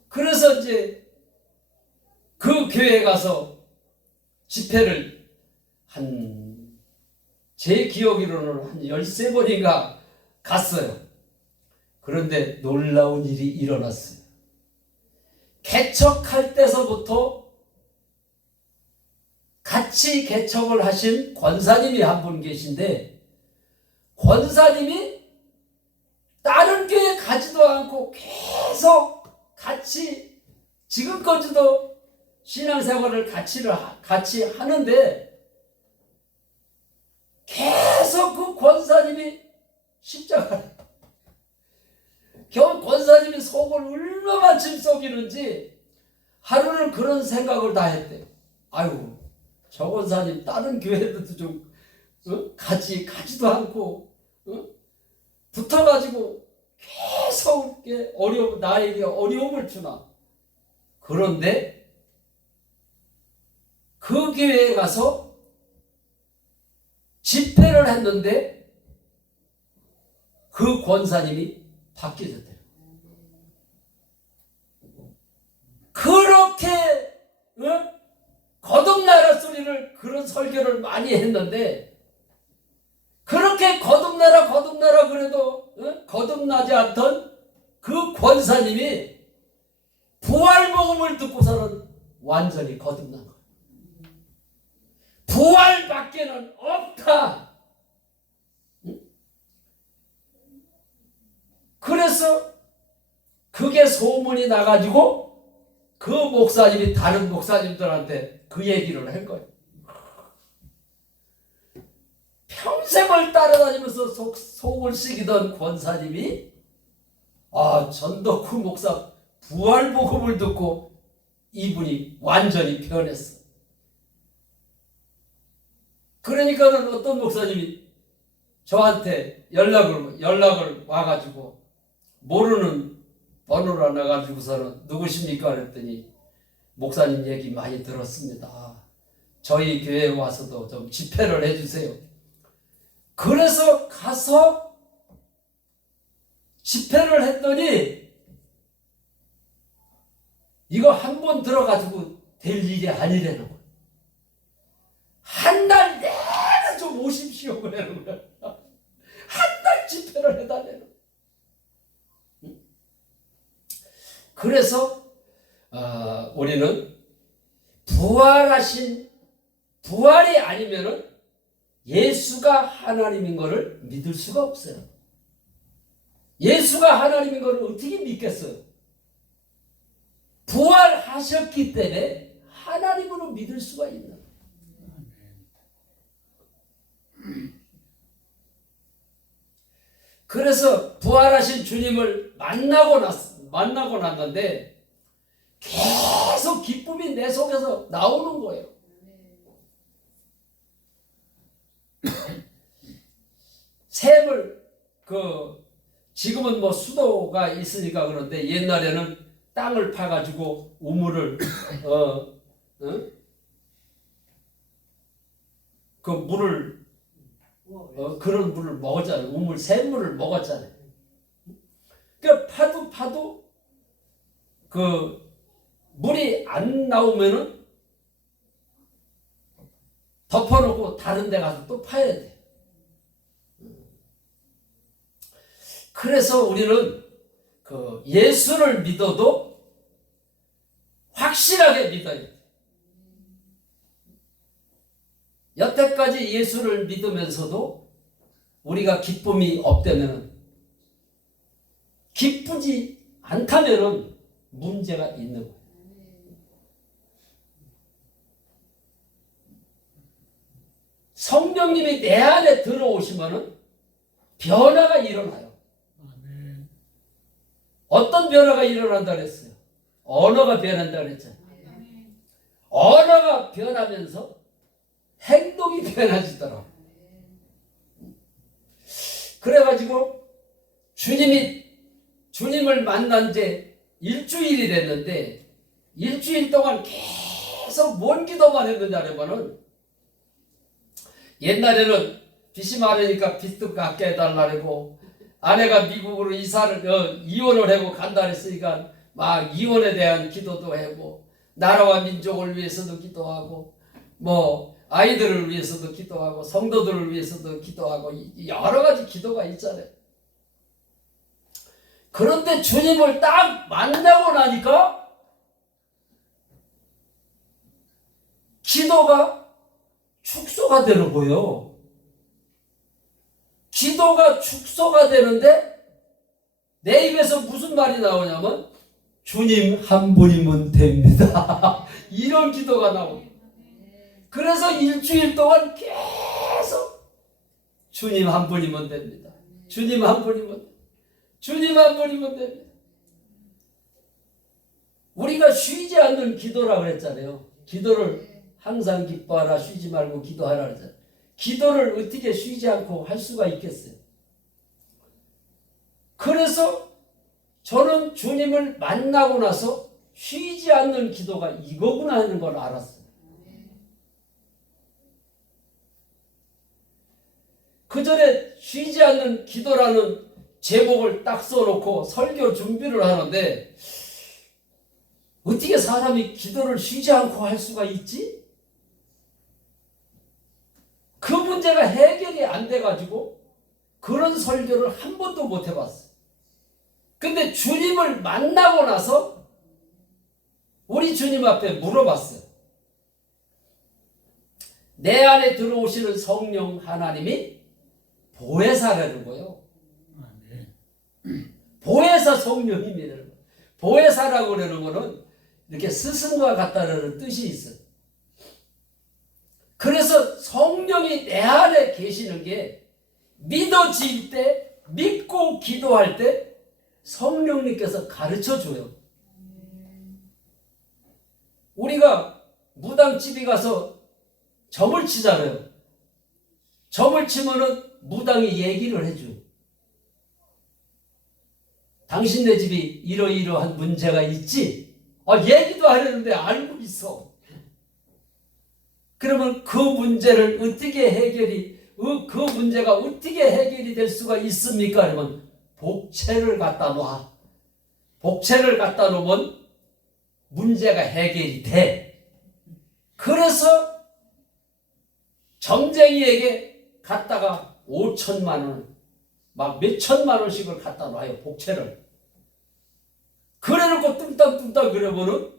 그래서 이제 그 교회에 가서 집회를 제 기억으로는 한 13번인가 갔어요. 그런데 놀라운 일이 일어났어요. 개척할 때서부터 같이 개척을 하신 권사님이 한 분 계신데 권사님이 다른 교회 가지도 않고 계속 같이 지금까지도 신앙생활을 같이 하는데 계속 그 권사님이 십자가를 겨우 권사님이 속을 얼마나 짐 썩이는지 하루는 그런 생각을 다 했대. 아이고 저 권사님 다른 교회들도 좀 같이 가지도 않고 붙어가지고 계속 나에게 어려움을 주나. 그런데 그 교회에 가서 집회를 했는데 그 권사님이 바뀌어졌대요. 그렇게 거듭나라 소리를 그런 설교를 많이 했는데 그렇게 거듭나라 그래도 거듭나지 않던 그 권사님이 부활복음을 듣고서는 완전히 거듭난 거예요. 부활밖에는 없다. 그래서 그게 소문이 나가지고 그 목사님이 다른 목사님들한테 그 얘기를 한 거예요. 평생을 따라다니면서 속을 썩이던 권사님이 전덕후 목사 부활복음을 듣고 이분이 완전히 변했어. 그러니까는 어떤 목사님이 저한테 연락을 와가지고 모르는 번호를 나가지고서는 누구십니까? 그랬더니 목사님 얘기 많이 들었습니다. 저희 교회에 와서도 좀 집회를 해주세요. 그래서 가서 집회를 했더니 이거 한 번 들어가지고 될 일이 아니라는 거예요. 한 달 내내 좀 오십시오 그러는 거예요. 한 달 집회를 해달라는 거예요. 그래서 우리는 부활이 아니면은 예수가 하나님인 것을 믿을 수가 없어요. 예수가 하나님인 것을 어떻게 믿겠어요? 부활하셨기 때문에 하나님으로 믿을 수가 있는 거예요. 그래서 부활하신 주님을 만나고 났는데 계속 기쁨이 내 속에서 나오는 거예요. 샘을 지금은 뭐 수도가 있으니까 그런데 옛날에는 땅을 파가지고 우물을 그 물을 그런 물을 먹었잖아요. 샘물을 먹었잖아요. 그러니까 파도 그 물이 안 나오면은 덮어놓고 다른 데 가서 또 파야 돼. 그래서 우리는 그 예수를 믿어도 확실하게 믿어야 돼. 여태까지 예수를 믿으면서도 우리가 기쁨이 없다면, 기쁘지 않다면 문제가 있는 거예요. 성령님이 내 안에 들어오시면 변화가 일어나요. 어떤 변화가 일어난다 그랬어요? 언어가 변한다 그랬잖아요. 언어가 변하면서 행동이 변해지더라고요. 그래가지고 주님을 만난 지 일주일이 됐는데 일주일 동안 계속 뭔 기도만 했느냐 하면은, 옛날에는 빚이 많으니까 빚도 갚게 해달라고, 아내가 미국으로 이혼을 하고 간다 했으니까 막 이혼에 대한 기도도 하고, 나라와 민족을 위해서도 기도하고, 뭐 아이들을 위해서도 기도하고, 성도들을 위해서도 기도하고, 여러 가지 기도가 있잖아요. 그런데 주님을 딱 만나고 나니까 기도가 축소가 되는 거예요. 기도가 축소가 되는데 내 입에서 무슨 말이 나오냐면 주님 한 분이면 됩니다. 이런 기도가 나옵니다. 그래서 일주일 동안 계속 주님 한 분이면 됩니다. 주님 한 분이면, 주님 한 분이면 됩니다. 우리가 쉬지 않는 기도라 그랬잖아요. 기도를 항상 기뻐하라, 쉬지 말고 기도하라 그랬잖아요. 기도를 어떻게 쉬지 않고 할 수가 있겠어요? 그래서 저는 주님을 만나고 나서 쉬지 않는 기도가 이거구나 하는 걸 알았어요. 그 전에 쉬지 않는 기도라는 제목을 딱 써놓고 설교 준비를 하는데, 어떻게 사람이 기도를 쉬지 않고 할 수가 있지? 그 문제가 해결이 안 돼가지고 그런 설교를 한 번도 못 해봤어요. 근데 주님을 만나고 나서 우리 주님 앞에 물어봤어요. 내 안에 들어오시는 성령 하나님이 보혜사라는 거예요. 보혜사 성령님이라는 거예요. 보혜사라고 그러는 거는 이렇게 스승과 같다는 뜻이 있어요. 그래서 성령이 내 안에 계시는 게 믿어질 때, 믿고 기도할 때 성령님께서 가르쳐 줘요. 우리가 무당집에 가서 점을 치잖아요. 점을 치면은 무당이 얘기를 해줘요. 당신네 집이 이러이러한 문제가 있지? 얘기도 안 했는데 알고 있어. 그러면 그 문제를 어떻게 그 문제가 어떻게 해결이 될 수가 있습니까? 그러면 복채를 갖다 놔. 복채를 갖다 놓으면 문제가 해결이 돼. 그래서 점쟁이에게 갖다가 5천만 원, 막 몇천만 원씩을 갖다 놔요, 복채를. 그래놓고 뚱땅뚱땅 그러면은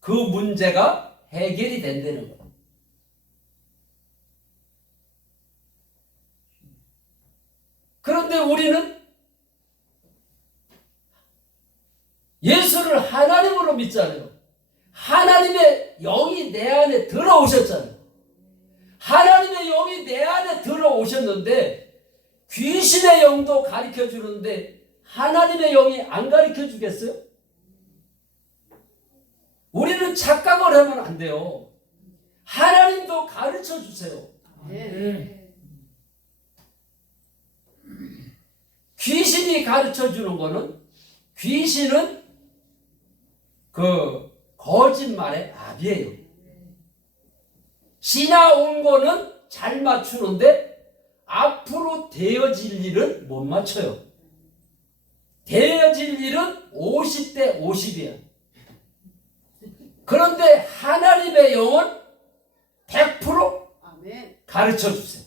그 문제가 해결이 된다는 거예요. 그런데 우리는 예수를 하나님으로 믿잖아요. 하나님의 영이 내 안에 들어오셨잖아요. 하나님의 영이 내 안에 들어오셨는데 귀신의 영도 가르쳐 주는데 하나님의 영이 안 가르쳐 주겠어요? 우리는 착각을 하면 안 돼요. 하나님도 가르쳐 주세요. 귀신이 가르쳐 주는 거는, 귀신은 그 거짓말의 압이에요. 지나온 거는 잘 맞추는데 앞으로 되어질 일은 못 맞춰요. 되어질 일은 50대 50이야. 그런데 하나님의 영은 100% 가르쳐 주세요.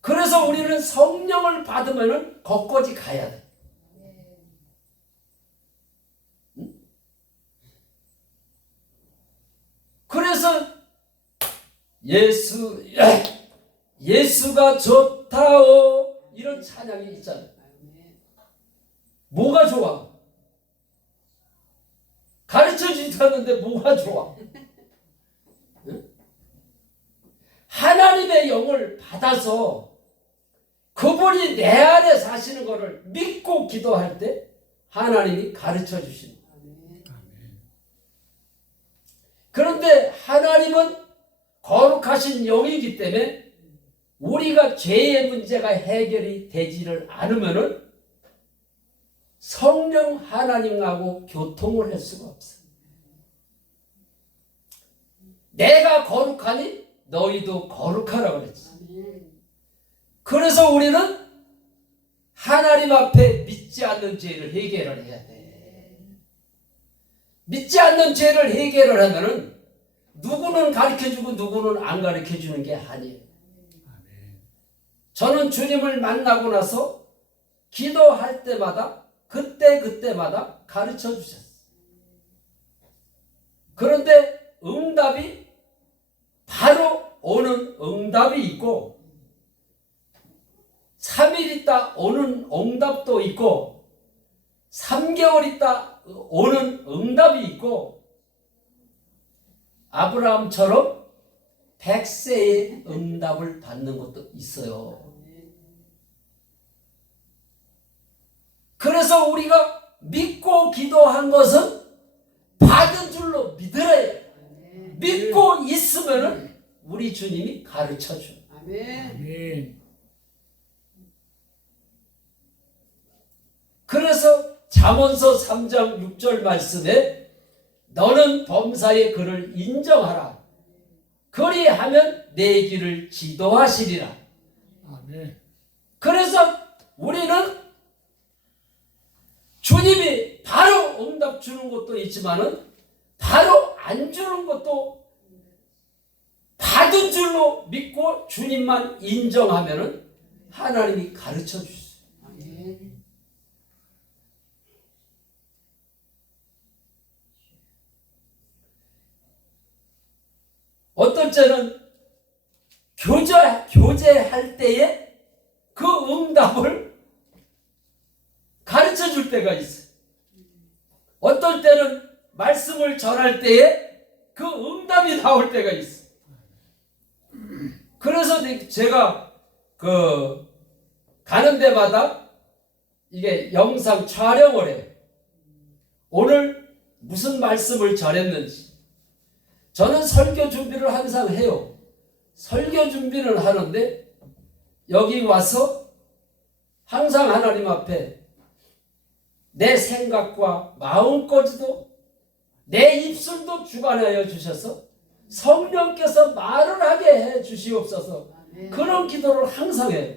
그래서 우리는 성령을 받으면 거기까지 가야 돼. 그래서 예수가 좋다오 이런 찬양이 있잖아요. 뭐가 좋아? 가르쳐주지도 않는데 뭐가 좋아? 응? 하나님의 영을 받아서 그분이 내 안에 사시는 것을 믿고 기도할 때 하나님이 가르쳐 주시는 거예요. 그런데 하나님은 거룩하신 영이기 때문에 우리가 죄의 문제가 해결이 되지를 않으면은 성령 하나님하고 교통을 할 수가 없어요. 내가 거룩하니 너희도 거룩하라고 그랬지. 그래서 우리는 하나님 앞에 믿지 않는 죄를 해결을 해야 돼. 믿지 않는 죄를 해결을 하면은 누구는 가르쳐주고 누구는 안 가르쳐주는 게 아니에요. 저는 주님을 만나고 나서 기도할 때마다 그때마다 가르쳐 주셨어요. 그런데 응답이 바로 오는 응답이 있고 3일 있다 오는 응답도 있고 3개월 있다 오는 응답이 있고 아브라함처럼 100세의 응답을 받는 것도 있어요. 그래서 우리가 믿고 기도한 것은 받은 줄로 믿어야 해요. 믿고 있으면 우리 주님이 가르쳐줘요. 그래서 잠언서 3장 6절 말씀에 너는 범사의 그를 인정하라. 그리하면 내 길을 지도하시리라. 그래서 우리는 주님이 바로 응답 주는 것도 있지만은 바로 안 주는 것도 받은 줄로 믿고 주님만 인정하면은 하나님이 가르쳐 주세요. 어떨 때는 교제할 때에 그 응답을 가르쳐 줄 때가 있어요. 어떨 때는 말씀을 전할 때에 그 응답이 나올 때가 있어요. 그래서 제가 가는 데마다 이게 영상 촬영을 해요. 오늘 무슨 말씀을 전했는지. 저는 설교 준비를 항상 해요. 설교 준비를 하는데 여기 와서 항상 하나님 앞에 내 생각과 마음까지도 내 입술도 주관하여 주셔서 성령께서 말을 하게 해 주시옵소서. 그런 기도를 항상 해요.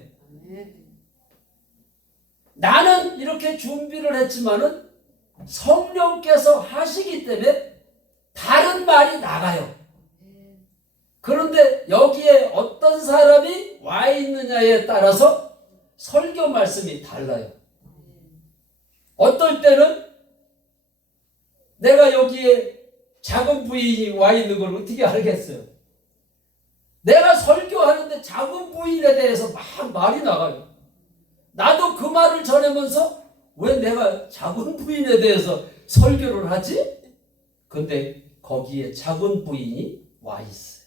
나는 이렇게 준비를 했지만은 성령께서 하시기 때문에 다른 말이 나가요. 그런데 여기에 어떤 사람이 와 있느냐에 따라서 설교 말씀이 달라요. 어떨 때는 내가 여기에 작은 부인이 와 있는 걸 어떻게 알겠어요? 내가 설교하는데 작은 부인에 대해서 막 말이 나가요. 나도 그 말을 전하면서 왜 내가 작은 부인에 대해서 설교를 하지? 근데 거기에 작은 부인이 와 있어요.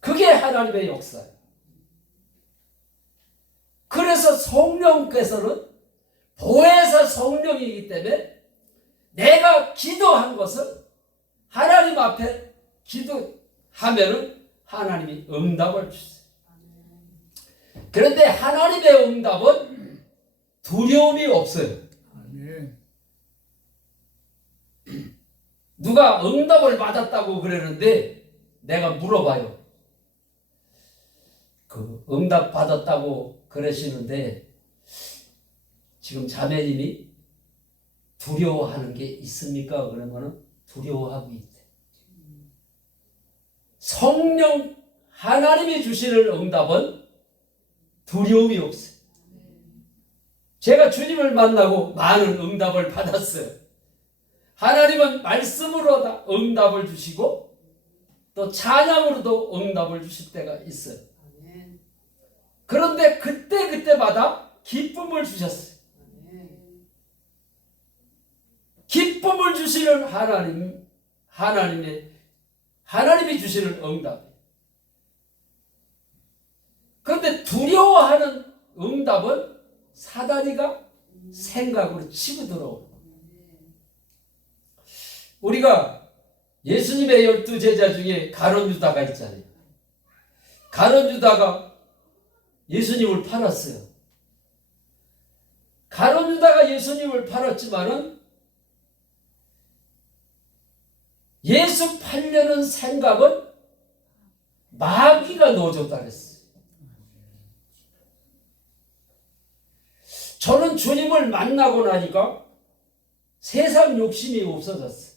그게 하나님의 역사예요. 그래서 성령께서는 보혜사 성령이기 때문에 내가 기도한 것을 하나님 앞에 기도하면은 하나님이 응답을 주세요. 그런데 하나님의 응답은 두려움이 없어요. 누가 응답을 받았다고 그러는데 내가 물어봐요. 그 응답 받았다고 그러시는데 지금 자매님이 두려워하는 게 있습니까? 그러면은 두려워하고 있대. 성령 하나님이 주시는 응답은 두려움이 없어요. 제가 주님을 만나고 많은 응답을 받았어요. 하나님은 말씀으로 다 응답을 주시고 또 찬양으로도 응답을 주실 때가 있어요. 그런데 그때마다 기쁨을 주셨어요. 기쁨을 주시는 하나님이 주시는 응답. 그런데 두려워하는 응답은 사단이가 생각으로 치고 들어오는 거예요. 우리가 예수님의 12제자 중에 가룟 유다가 있잖아요. 가룟 유다가 예수님을 팔았어요. 가룟 유다가 예수님을 팔았지만은 예수 팔려는 생각은 마귀가 넣어줬다 그랬어요. 저는 주님을 만나고 나니까 세상 욕심이 없어졌어요.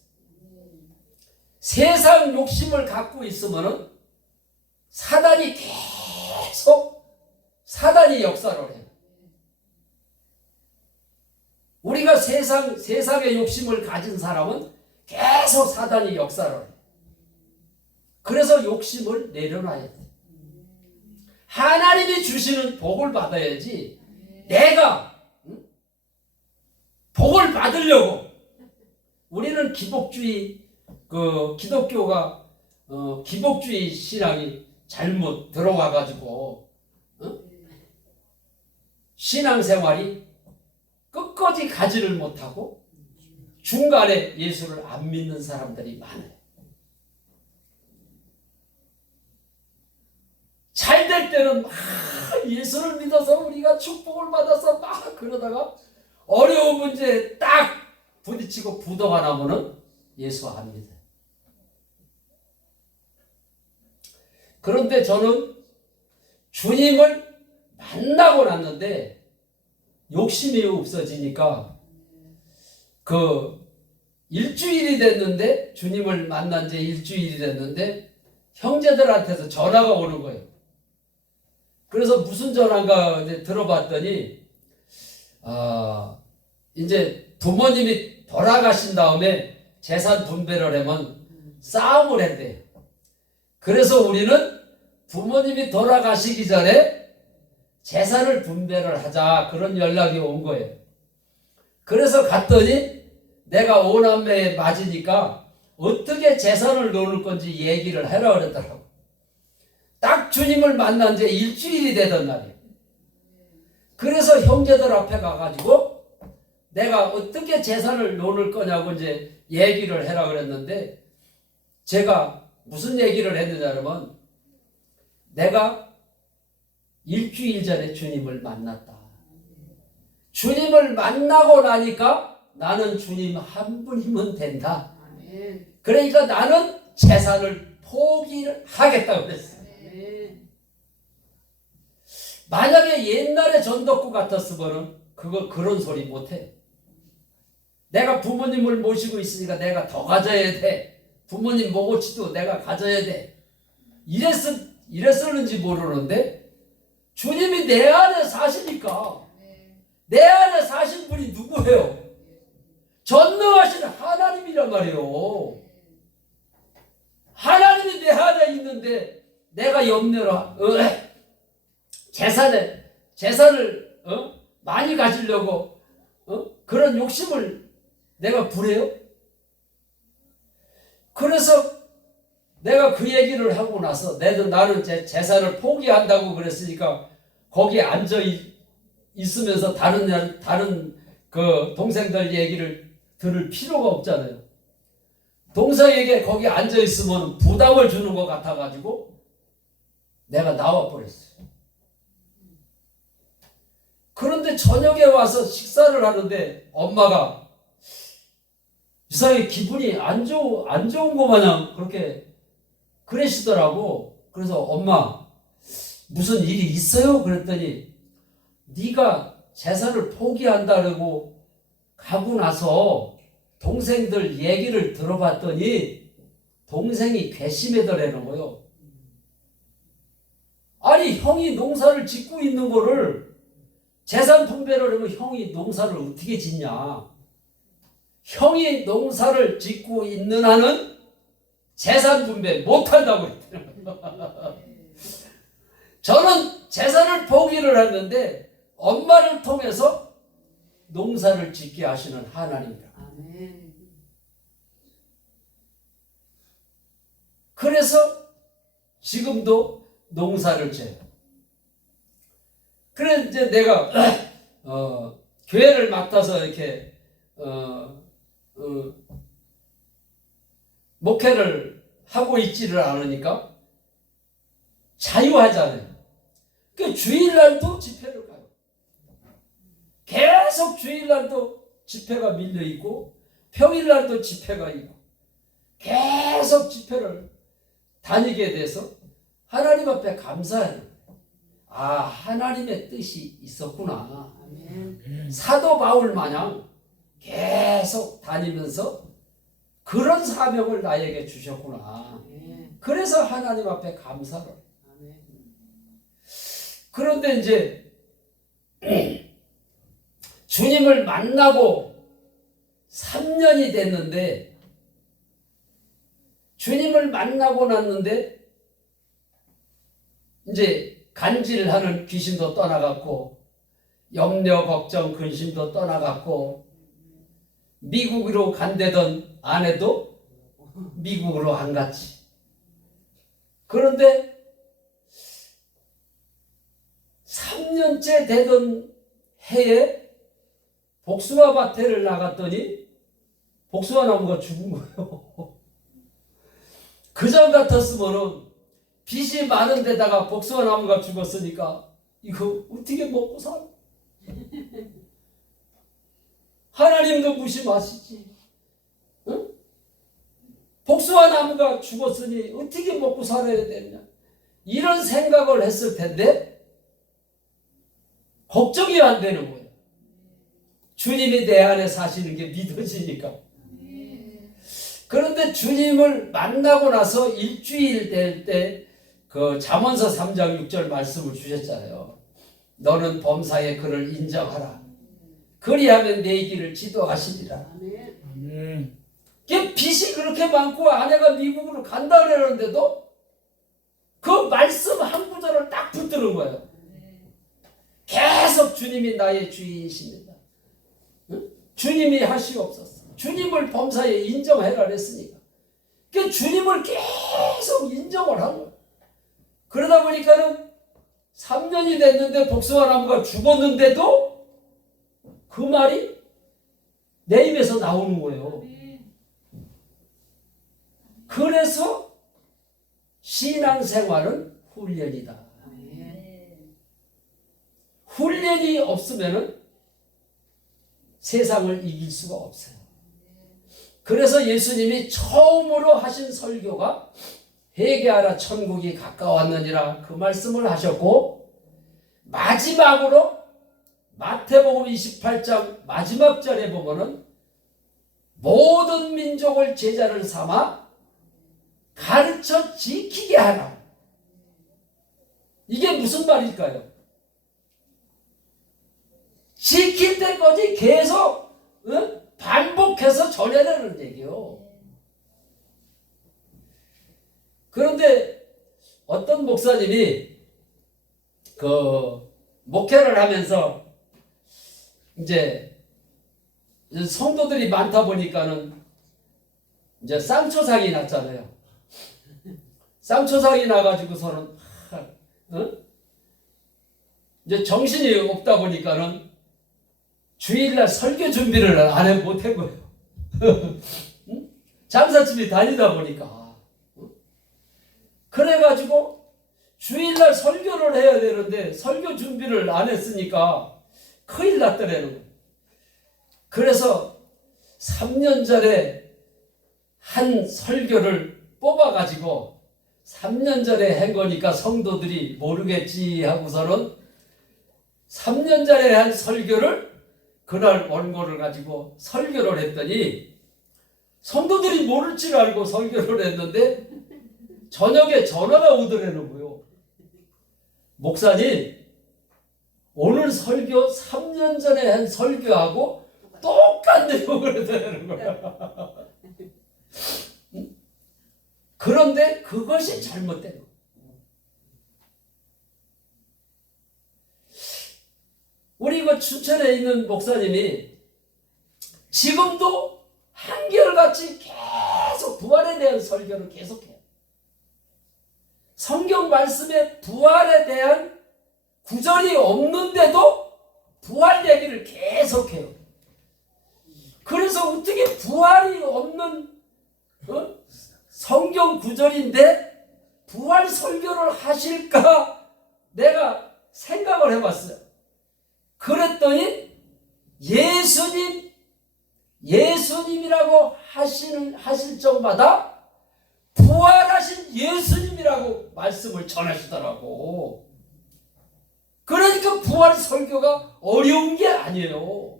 세상 욕심을 갖고 있으면은 사단이 역사를 해요. 우리가 세상의 욕심을 가진 사람은 계속 사단이 역사를 해요. 그래서 욕심을 내려놔야 돼. 하나님이 주시는 복을 받아야지 내가 복을 받으려고 우리는 기독교가 기복주의 신앙이 잘못 들어와가지고 신앙생활이 끝까지 가지를 못하고 중간에 예수를 안 믿는 사람들이 많아요. 잘 될 때는 막 예수를 믿어서 우리가 축복을 받아서 막 그러다가 어려운 문제에 딱 부딪히고 부도가 나면은 예수 안 믿어요. 그런데 저는 주님을 만나고 났는데 욕심이 없어지니까 일주일이 됐는데 주님을 만난 지 일주일이 됐는데 형제들한테서 전화가 오는 거예요. 그래서 무슨 전화인가 들어봤더니 이제 부모님이 돌아가신 다음에 재산 분배를 하면 싸움을 했대요. 그래서 우리는 부모님이 돌아가시기 전에 재산을 분배를 하자 그런 연락이 온 거예요. 그래서 갔더니 내가 오남매에 맞으니까 어떻게 재산을 나눌 건지 얘기를 해라 그랬더라고. 딱 주님을 만난 지 일주일이 되던 날이에요. 그래서 형제들 앞에 가가지고 내가 어떻게 재산을 나눌 거냐고 이제 얘기를 해라 그랬는데 제가 무슨 얘기를 했느냐면 내가 일주일 전에 주님을 만났다. 주님을 만나고 나니까 나는 주님 한 분이면 된다. 그러니까 나는 재산을 포기를 하겠다고 그랬어요. 만약에 옛날에 전덕구 같았으면 그런 소리 못해. 내가 부모님을 모시고 있으니까 내가 더 가져야 돼. 부모님 모고치도 내가 가져야 돼. 이랬었는지 모르는데 주님이 내 안에 사시니까 내 안에 사신 분이 누구예요? 전능하신 하나님이란 말이에요. 하나님이 내 안에 있는데 내가 염려라 재산을 많이 가지려고 그런 욕심을 내가 부려요? 그래서 내가 그 얘기를 하고 나서 나는 제 재산을 포기한다고 그랬으니까 거기에 앉아 있으면서 다른 그 동생들 얘기를 들을 필요가 없잖아요. 동생에게 거기 앉아 있으면 부담을 주는 것 같아가지고 내가 나와 버렸어요. 그런데 저녁에 와서 식사를 하는데 엄마가 이상하게 기분이 안 좋은 거 마냥 그러시더라고. 그래서 엄마 무슨 일이 있어요? 그랬더니 네가 재산을 포기한다고 가고 나서 동생들 얘기를 들어봤더니 동생이 괘씸하더라는 거요. 아니 형이 농사를 짓고 있는 거를 재산 분배를 하면 형이 농사를 어떻게 짓냐. 형이 농사를 짓고 있는 한은 재산 분배 못한다고 했대요. 저는 재산을 포기를 했는데 엄마를 통해서 농사를 짓게 하시는 하나님이다. 그래서 지금도 농사를 지어요. 그래 이제 내가 교회를 맡아서 이렇게 목회를 하고 있지를 않으니까 자유하잖아요. 그 주일날도 집회를 가요. 계속 주일날도 집회가 밀려 있고 평일날도 집회가 있고 계속 집회를 다니게 돼서 하나님 앞에 감사해요. 아, 하나님의 뜻이 있었구나. 사도 바울 마냥 계속 다니면서 그런 사명을 나에게 주셨구나. 그래서 하나님 앞에 감사를. 그런데 이제 주님을 만나고 3년이 됐는데 주님을 만나고 났는데 이제 간질하는 귀신도 떠나갔고 염려, 걱정, 근심도 떠나갔고 미국으로 간대던 아내도 미국으로 안 갔지. 그런데 3년째 되던 해에 복숭아 밭에를 나갔더니 복숭아 나무가 죽은 거예요. 그전 같았으면은 빚이 많은 데다가 복숭아 나무가 죽었으니까 이거 어떻게 먹고 살아? 하나님도 무심하시지. 응? 복숭아 나무가 죽었으니 어떻게 먹고 살아야 되냐? 이런 생각을 했을 텐데 걱정이 안 되는 거예요. 주님이 내 안에 사시는 게 믿어지니까. 그런데 주님을 만나고 나서 일주일 될 때 그 잠언서 3장 6절 말씀을 주셨잖아요. 너는 범사의 그를 인정하라. 그리하면 내 길을 지도하시리라. 빚이 그렇게 많고 아내가 미국으로 간다 그러는데도 그 말씀 한 구절을 딱 붙드는 거예요. 계속 주님이 나의 주인이십니다. 응? 주님이 하시옵소서. 주님을 범사에 인정해라 그랬으니까. 그 주님을 계속 인정을 한 거예요. 그러다 보니까는 3년이 됐는데 복숭아 나무가 죽었는데도 그 말이 내 입에서 나오는 거예요. 그래서 신앙생활은 훈련이다. 훈련이 없으면 세상을 이길 수가 없어요. 그래서 예수님이 처음으로 하신 설교가 회개하라 천국이 가까웠느니라 그 말씀을 하셨고, 마지막으로 마태복음 28장 마지막 절에 보면은 모든 민족을 제자를 삼아 가르쳐 지키게 하라. 이게 무슨 말일까요? 지킬 때까지 계속 반복해서 전해내는 얘기요. 그런데 어떤 목사님이 그 목회를 하면서 이제 성도들이 많다 보니까는 이제 쌍초상이 났잖아요. 쌍초상이 나가지고서는 이제 정신이 없다 보니까는 주일날 설교 준비를 못한 거예요. 장사집이 다니다 보니까. 그래가지고 주일날 설교를 해야 되는데 설교 준비를 안 했으니까 큰일 났더라는 거예요. 그래서 3년 전에 한 설교를 뽑아가지고 3년 전에 한 거니까 성도들이 모르겠지 하고서는 3년 전에 한 설교를 그날 원고를 가지고 설교를 했더니 성도들이 모를 줄 알고 설교를 했는데 저녁에 전화가 오더라는 거예요. 목사님, 오늘 설교 3년 전에 한 설교하고 똑같은 내용을 하더라는 거야. 그런데 그것이 잘못된 거예요. 우리 그 춘천에 있는 목사님이 지금도 한결같이 계속 부활에 대한 설교를 계속해요. 성경 말씀에 부활에 대한 구절이 없는데도 부활 얘기를 계속해요. 그래서 어떻게 부활이 없는 성경 구절인데 부활 설교를 하실까 내가 생각을 해봤어요. 그랬더니 예수님이라고 하실 적마다 부활하신 예수님이라고 말씀을 전하시더라고. 그러니까 부활 설교가 어려운 게 아니에요.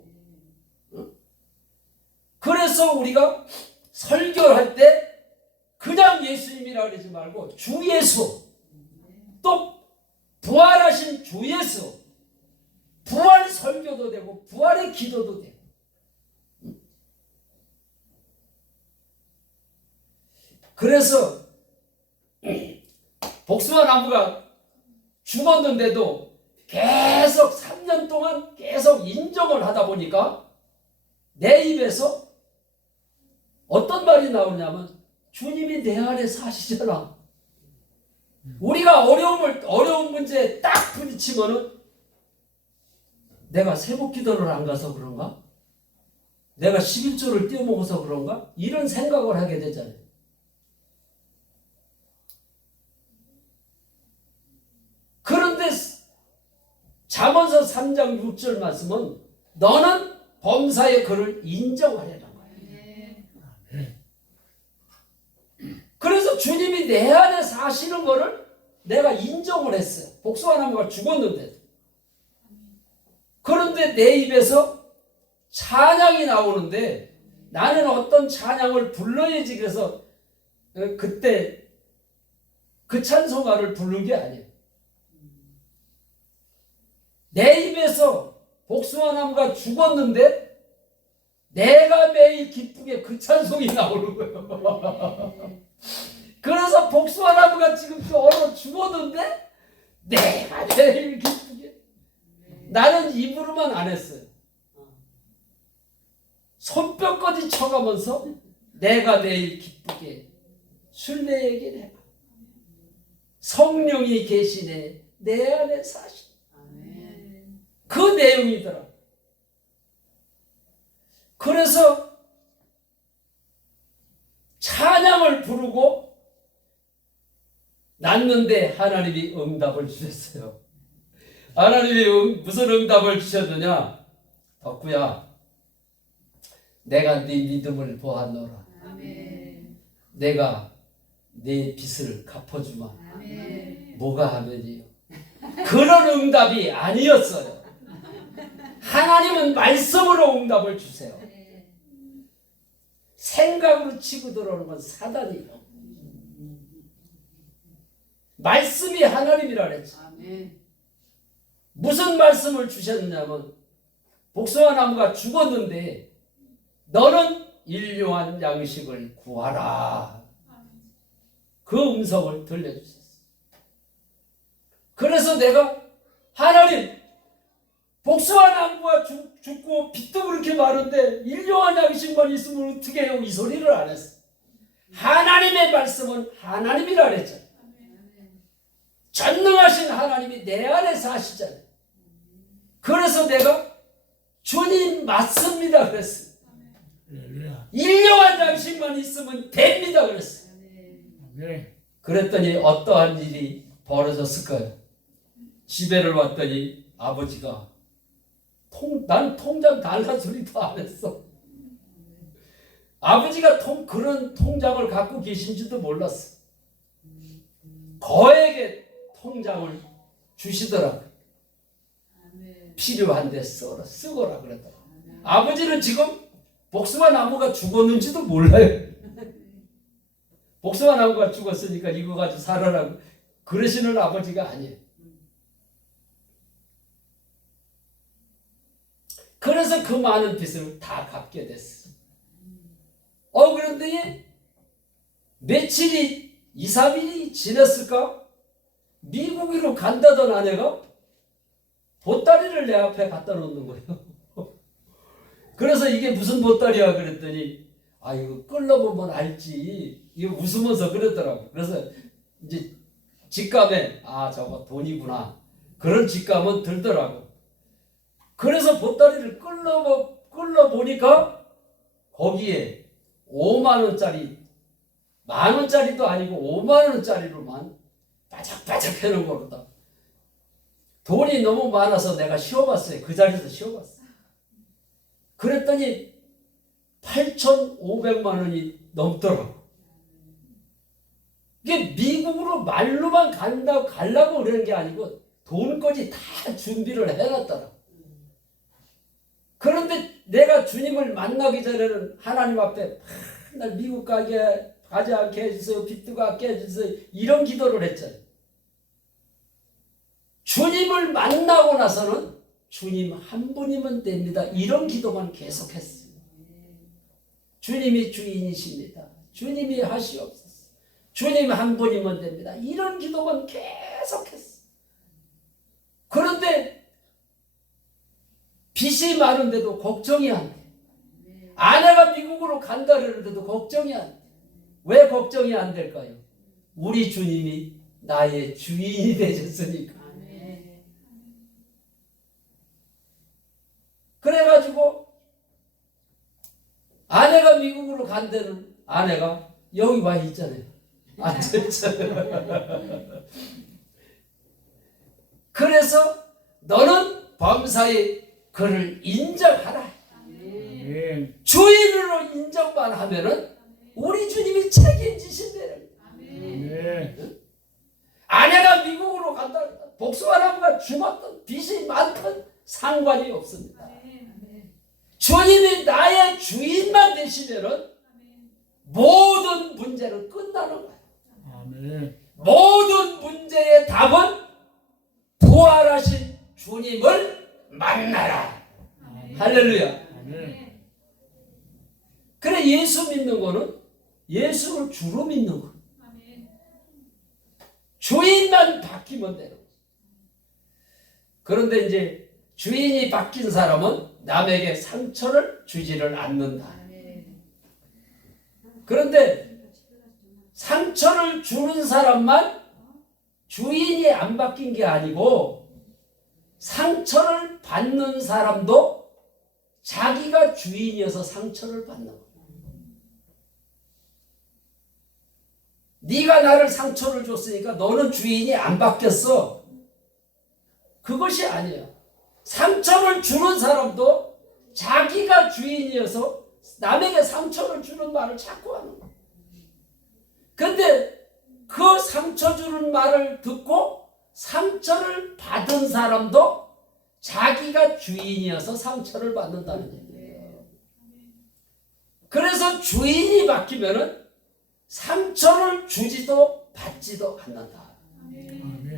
그래서 우리가 설교할 때 그냥 예수님이라고 그러지 말고 주 예수, 또 부활하신 주 예수, 부활 설교도 되고 부활의 기도도 되고. 그래서 복숭아 나무가 죽었는데도 계속 3년 동안 계속 인정을 하다 보니까 내 입에서 어떤 말이 나오냐면 주님이 내 안에 사시잖아. 우리가 어려운 문제에 딱 부딪히면은 내가 새벽 기도를 안 가서 그런가? 내가 11조를 띄워먹어서 그런가? 이런 생각을 하게 되잖아요. 그런데 잠언서 3장 6절 말씀은 너는 범사의 그를 인정하려는 거예요. 그래서 주님이 내 안에 사시는 거를 내가 인정을 했어요. 복숭아 나무가 죽었는데. 그런데 내 입에서 찬양이 나오는데 나는 어떤 찬양을 불러야지 그래서 그때 그 찬송가를 부른 게 아니에요. 내 입에서 복숭아 나무가 죽었는데 내가 매일 기쁘게 그 찬송이 나오는 거예요. 그래서 복숭아 나무가 지금 또 얼어 죽었는데 내가 매일 기쁘게. 나는 입으로만 안 했어요. 손뼉까지 쳐가면서 내가 매일 기쁘게 순례 얘기를 해봐. 성령이 계시네 내 안에 사시. 그 내용이더라. 그래서 찬양을 부르고 났는데 하나님이 응답을 주셨어요. 하나님이 무슨 응답을 주셨느냐? 덕구야, 내가 네 믿음을 보았노라. 내가 네 빚을 갚아주마. 뭐가 하면이요? 그런 응답이 아니었어요. 하나님은 말씀으로 응답을 주세요. 생각으로 치고 들어오는 건 사단이에요. 말씀이 하나님이라 그랬죠. 무슨 말씀을 주셨냐면 복숭아 나무가 죽었는데 너는 일용한 양식을 구하라. 그 음성을 들려주셨어요. 그래서 내가 하나님 복숭아 나무가 죽고 빛도 그렇게 많은데 일용할 양식만 있으면 어떻게 해요? 이 소리를 안 했어. 하나님의 말씀은 하나님이라 그랬잖아요. 전능하신 하나님이 내 안에 사시잖아요. 그래서 내가 주님 맞습니다 그랬어요. 일용할 양식만 있으면 됩니다 그랬어요. 그랬더니 어떠한 일이 벌어졌을까요? 집에를 왔더니 아버지가 난 통장 달란 소리도 안 했어. 아버지가 그런 통장을 갖고 계신지도 몰랐어. 거액의 통장을 주시더라고. 필요한데 쓰거라 그랬더라. 아버지는 지금 복숭아 나무가 죽었는지도 몰라요. 복숭아 나무가 죽었으니까 이거 가지고 살아라고 그러시는 아버지가 아니에요. 그래서 그 많은 빚을 다 갚게 됐어. 그런데 며칠이 2, 3일이 지났을까? 미국으로 간다던 아내가 보따리를 내 앞에 갖다 놓는 거예요. 그래서 이게 무슨 보따리야 그랬더니 이거 끌러보면 알지. 이거 웃으면서 그랬더라고. 그래서 이제 직감에 저거 돈이구나. 그런 직감은 들더라고. 그래서 보따리를 끌러보니까 거기에 5만 원짜리, 만 원짜리도 아니고 5만 원짜리로만 바짝바짝 해놓은 거로다. 돈이 너무 많아서 내가 쉬어봤어요. 그 자리에서 쉬어봤어요. 그랬더니 8,500만 원이 넘더라고. 이게 미국으로 말로만 가려고 그러는 게 아니고 돈까지 다 준비를 해놨더라고. 그런데 내가 주님을 만나기 전에는 하나님 앞에 맨날 미국 가지 않게 해주세요. 빚도 갚게 해주세요. 이런 기도를 했잖아요. 주님을 만나고 나서는 주님 한 분이면 됩니다. 이런 기도만 계속했어요. 주님이 주인이십니다. 주님이 하시옵소서. 주님 한 분이면 됩니다. 이런 기도만 계속했어요. 그런데 빚이 많은데도 걱정이 안 돼. 아내가 미국으로 간다 그러는데도 걱정이 안 돼. 왜 걱정이 안 될까요? 우리 주님이 나의 주인이 되셨으니까. 그래가지고 아내가 미국으로 간 데는 아내가 여기 와 있잖아요. 앉아있잖아요. 그래서 너는 범사에 그를 인정하라. 주인으로 인정만 하면은 우리 주님이 책임지신대요. 아내가 미국으로 간다, 복숭아 나무가 죽었던 빚이 많던 상관이 없습니다. 주님이 나의 주인만 되시면은 모든 문제는 끝나는 거예요. 모든 문제의 답은 부활하신 주님을 만나라. 할렐루야. 그래, 예수 믿는 거는 예수를 주로 믿는 거. 주인만 바뀌면 되는 거죠. 그런데 이제 주인이 바뀐 사람은 남에게 상처를 주지를 않는다. 그런데 상처를 주는 사람만 주인이 안 바뀐 게 아니고 상처를 받는 사람도 자기가 주인이어서 상처를 받는 거야. 네가 나를 상처를 줬으니까 너는 주인이 안 바뀌었어. 그것이 아니에요. 상처를 주는 사람도 자기가 주인이어서 남에게 상처를 주는 말을 자꾸 하는 거예요. 근데 그 상처 주는 말을 듣고 상처를 받은 사람도 자기가 주인이어서 상처를 받는다는 얘기예요. 그래서 주인이 바뀌면은 상처를 주지도 받지도 않는다.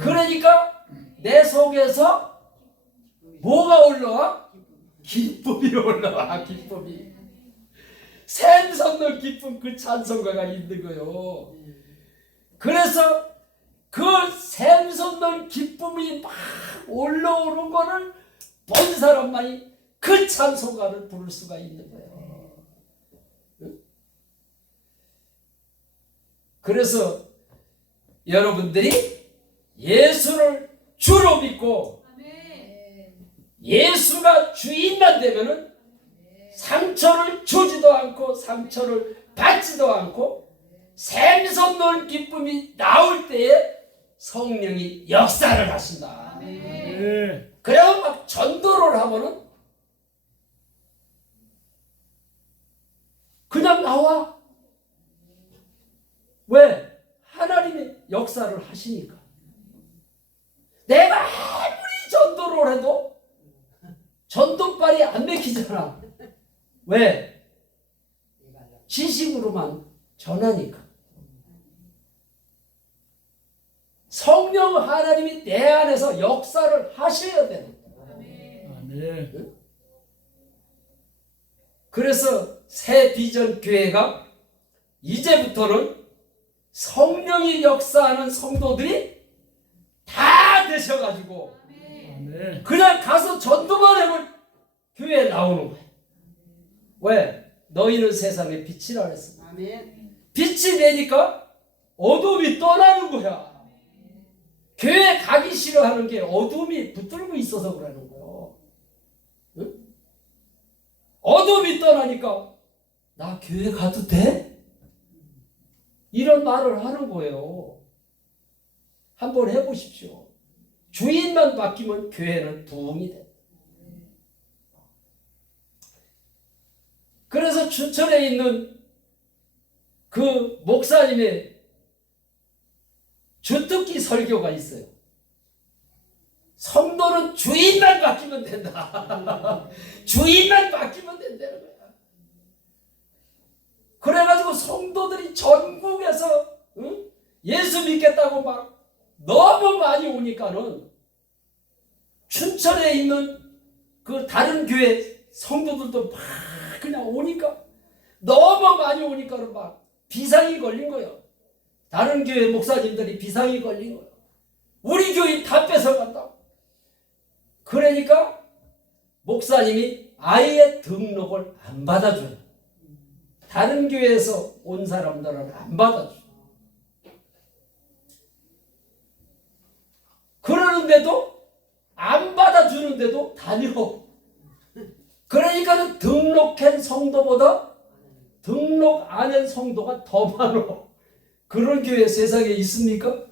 그러니까 내 속에서 뭐가 올라와? 기쁨이 올라와. 기쁨이. 샘솟는 기쁨, 그 찬송가가 있는 거요. 그래서 그 샘솟는 기쁨이 막 올라오는 거를 본 사람만이 그 찬송가를 부를 수가 있는 거예요. 그래서 여러분들이 예수를 주로 믿고 예수가 주인만 되면은 상처를 주지도 않고 상처를 받지도 않고 샘솟는 기쁨이 나올 때에 성령이 역사를 하신다. 그래야 막 전도를 하면은 그냥 나와. 왜? 하나님의 역사를 하시니까. 내가 아무리 전도를 해도 전도발이 안 맥히잖아. 왜? 지식으로만 전하니까. 성령 하나님이 내 안에서 역사를 하셔야 되는 거야. 그래서 새 비전 교회가 이제부터는 성령이 역사하는 성도들이 다 되셔가지고 그냥 가서 전도만 하면 교회에 나오는 거야. 왜? 너희는 세상의 빛이라 그랬어. 빛이 되니까 어둠이 떠나는 거야. 교회 가기 싫어하는 게 어둠이 붙들고 있어서 그러는 거예요. 응? 어둠이 떠나니까 나 교회 가도 돼? 이런 말을 하는 거예요. 한번 해보십시오. 주인만 바뀌면 교회는 부흥이 돼. 그래서 춘천에 있는 그 목사님의 주특기 설교가 있어요. 성도는 주인만 바뀌면 된다. 주인만 바뀌면 된다는 거야. 그래가지고 성도들이 전국에서 예수 믿겠다고 막 너무 많이 오니까는 춘천에 있는 그 다른 교회 성도들도 막 그냥 오니까 너무 많이 오니까는 막 비상이 걸린 거예요. 다른 교회 목사님들이 비상이 걸린 거예요. 우리 교인 다 뺏어간다고. 그러니까 목사님이 아예 등록을 안 받아줘요. 다른 교회에서 온 사람들은 안 받아줘요. 그러는데도 안 받아주는데도 다녀. 그러니까는 등록한 성도보다 등록 안 한 성도가 더 많어. 그런 교회 세상에 있습니까?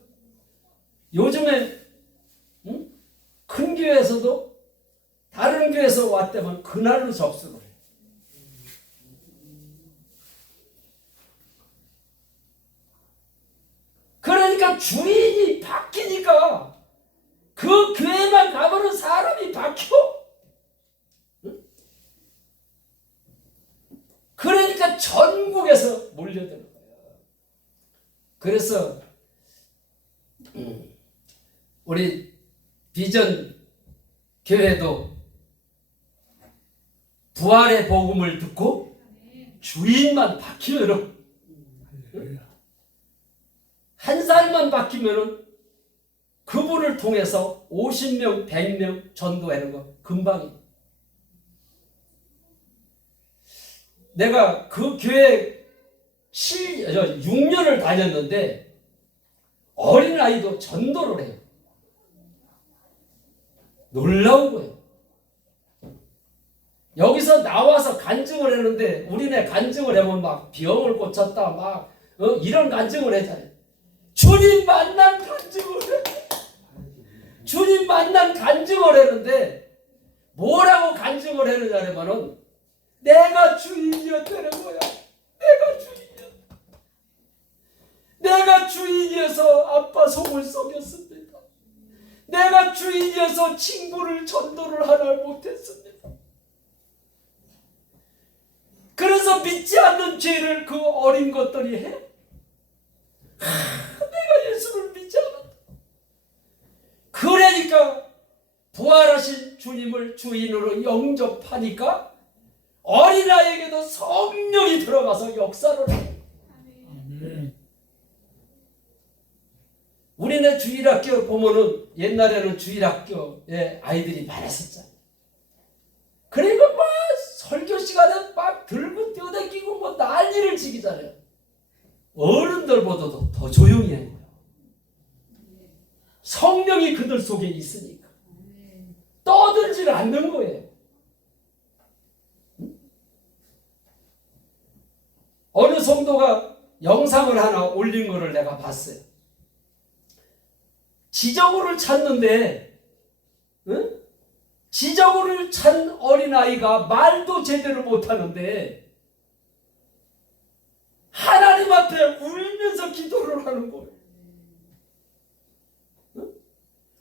요즘에 큰 교회에서도 다른 교회에서 왔다면 그날로 접수를 해. 그러니까 주인이 바뀌니까 그 교회만 가면은 사람이 바뀌어. 그러니까 전국에서 몰려드는 거예요. 그래서 우리 비전 교회도 부활의 복음을 듣고 주인만 바뀌면은 한 살만 바뀌면은 그분을 통해서 50명, 100명 전도하는 거 금방이에요. 내가 그 교회 6년을 다녔는데 어린아이도 전도를 해요. 놀라운 거예요. 여기서 나와서 간증을 했는데 우리네 간증을 하면 막 병을 고쳤다 막 이런 간증을 했잖아요. 주님 만난 간증을 해. 주님 만난 간증을 했는데 뭐라고 간증을 했느냐면은 내가 주인이었다는 거야. 내가 주인이었다. 내가 주인이어서 아빠 속을 썩였습니다. 내가 주인이어서 친구를 전도를 하나 못했습니다. 그래서 믿지 않는 죄를 그 어린 것들이 해? 내가 예수를 믿지 않았다. 그러니까 부활하신 주님을 주인으로 영접하니까 어린아이에게도 성령이 들어가서 역사를 해요. 우리네 주일학교 보면은 옛날에는 주일학교에 아이들이 많았었잖아요. 그러니까 막 설교 시간에 막 들고 뛰어다니고 뭐 난리를 치기잖아요. 어른들보다도 더 조용히 해요. 성령이 그들 속에 있으니까 떠들질 않는 거예요. 어느 성도가 영상을 하나 올린 거를 내가 봤어요. 지저분을 찾는데, 응? 지저분을 찬 어린아이가 말도 제대로 못하는데 하나님 앞에 울면서 기도를 하는 거예요. 응?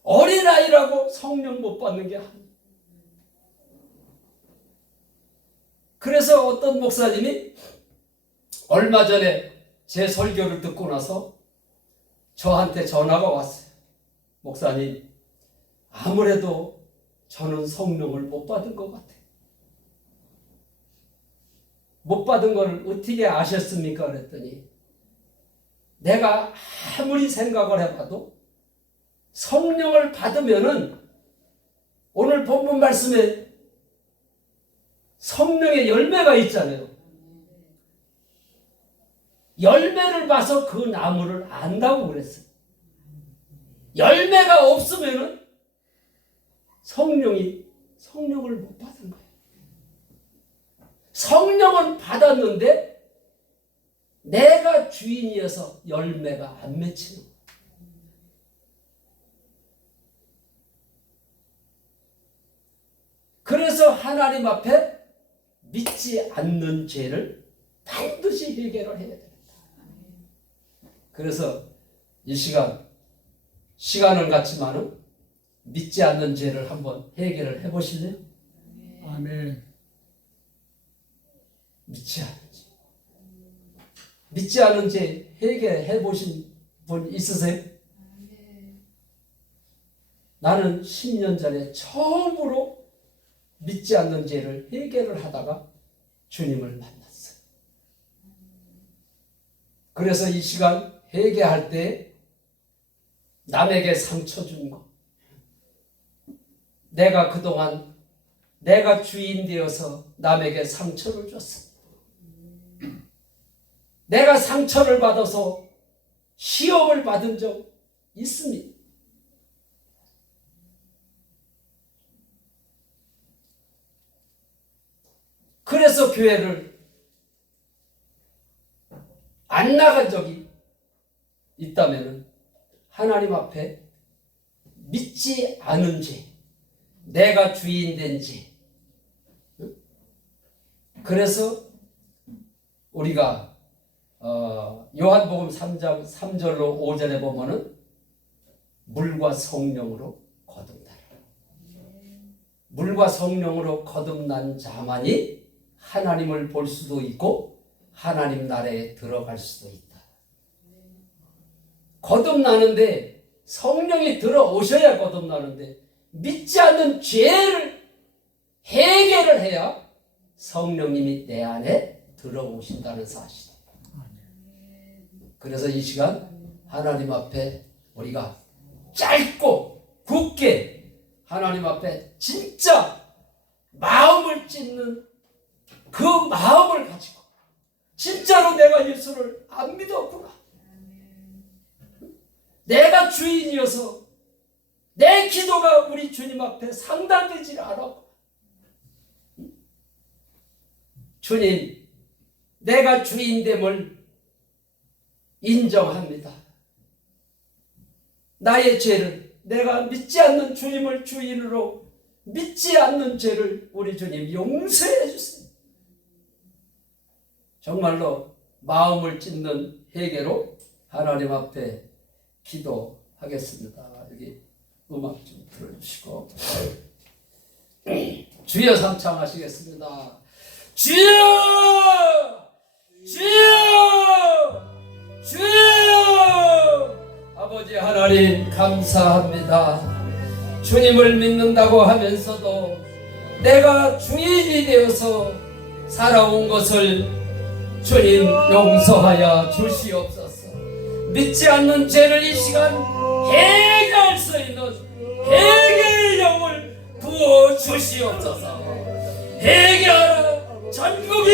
어린아이라고 성령 못 받는 게 아니에요. 그래서 어떤 목사님이 얼마 전에 제 설교를 듣고 나서 저한테 전화가 왔어요. 목사님, 아무래도 저는 성령을 못 받은 것 같아요. 못 받은 걸 어떻게 아셨습니까? 그랬더니 내가 아무리 생각을 해봐도 성령을 받으면은 오늘 본문 말씀에 성령의 열매가 있잖아요. 열매를 봐서 그 나무를 안다고 그랬어요. 열매가 없으면은 성령을 못 받은 거예요. 성령은 받았는데 내가 주인이어서 열매가 안 맺히는 거예요. 그래서 하나님 앞에 믿지 않는 죄를 반드시 해결을 해야 됩니다. 그래서 이 시간은 같지만은 믿지 않는 죄를 한번 해결을 해보실래요? 아멘. 믿지 않은 죄. 믿지 않은 죄 해결해 보신 분 있으세요? 나는 10년 전에 처음으로 믿지 않는 죄를 해결을 하다가 주님을 만났어요. 그래서 이 시간 회개할 때 남에게 상처 준 거, 내가 그동안 내가 주인 되어서 남에게 상처를 줬어. 내가 상처를 받아서 시험을 받은 적 있습니다. 그래서 교회를 안 나간 적이 있다면 하나님 앞에 믿지 않은 죄, 내가 주인 된 죄. 그래서 우리가 요한복음 3장 3절로 5절에 보면은 물과 성령으로 거듭나라. 물과 성령으로 거듭난 자만이 하나님을 볼 수도 있고 하나님 나라에 들어갈 수도 있다. 거듭나는데 성령이 들어오셔야 거듭나는데 믿지 않는 죄를 해결을 해야 성령님이 내 안에 들어오신다는 사실. 그래서 이 시간 하나님 앞에 우리가 짧고 굳게 하나님 앞에 진짜 마음을 찢는 그 마음을 가지고 진짜로 내가 예수를 안 믿었구나. 내가 주인이어서 내 기도가 우리 주님 앞에 상달되지 않았고, 주님, 내가 주인됨을 인정합니다. 나의 죄를, 내가 믿지 않는 주님을 주인으로 믿지 않는 죄를 우리 주님 용서해 주세요. 정말로 마음을 찢는 회개로 하나님 앞에 기도하겠습니다. 여기 음악 좀 들어주시고 주여 삼창하시겠습니다. 주여! 주여! 주여! 아버지 하나님 감사합니다. 주님을 믿는다고 하면서도 내가 주인이 되어서 살아온 것을 주님 용서하여 주시옵소서. 믿지 않는 죄를 이 시간 해결할 수 있는 해결의 영을 부어 주시옵소서. 해결하라. 전국이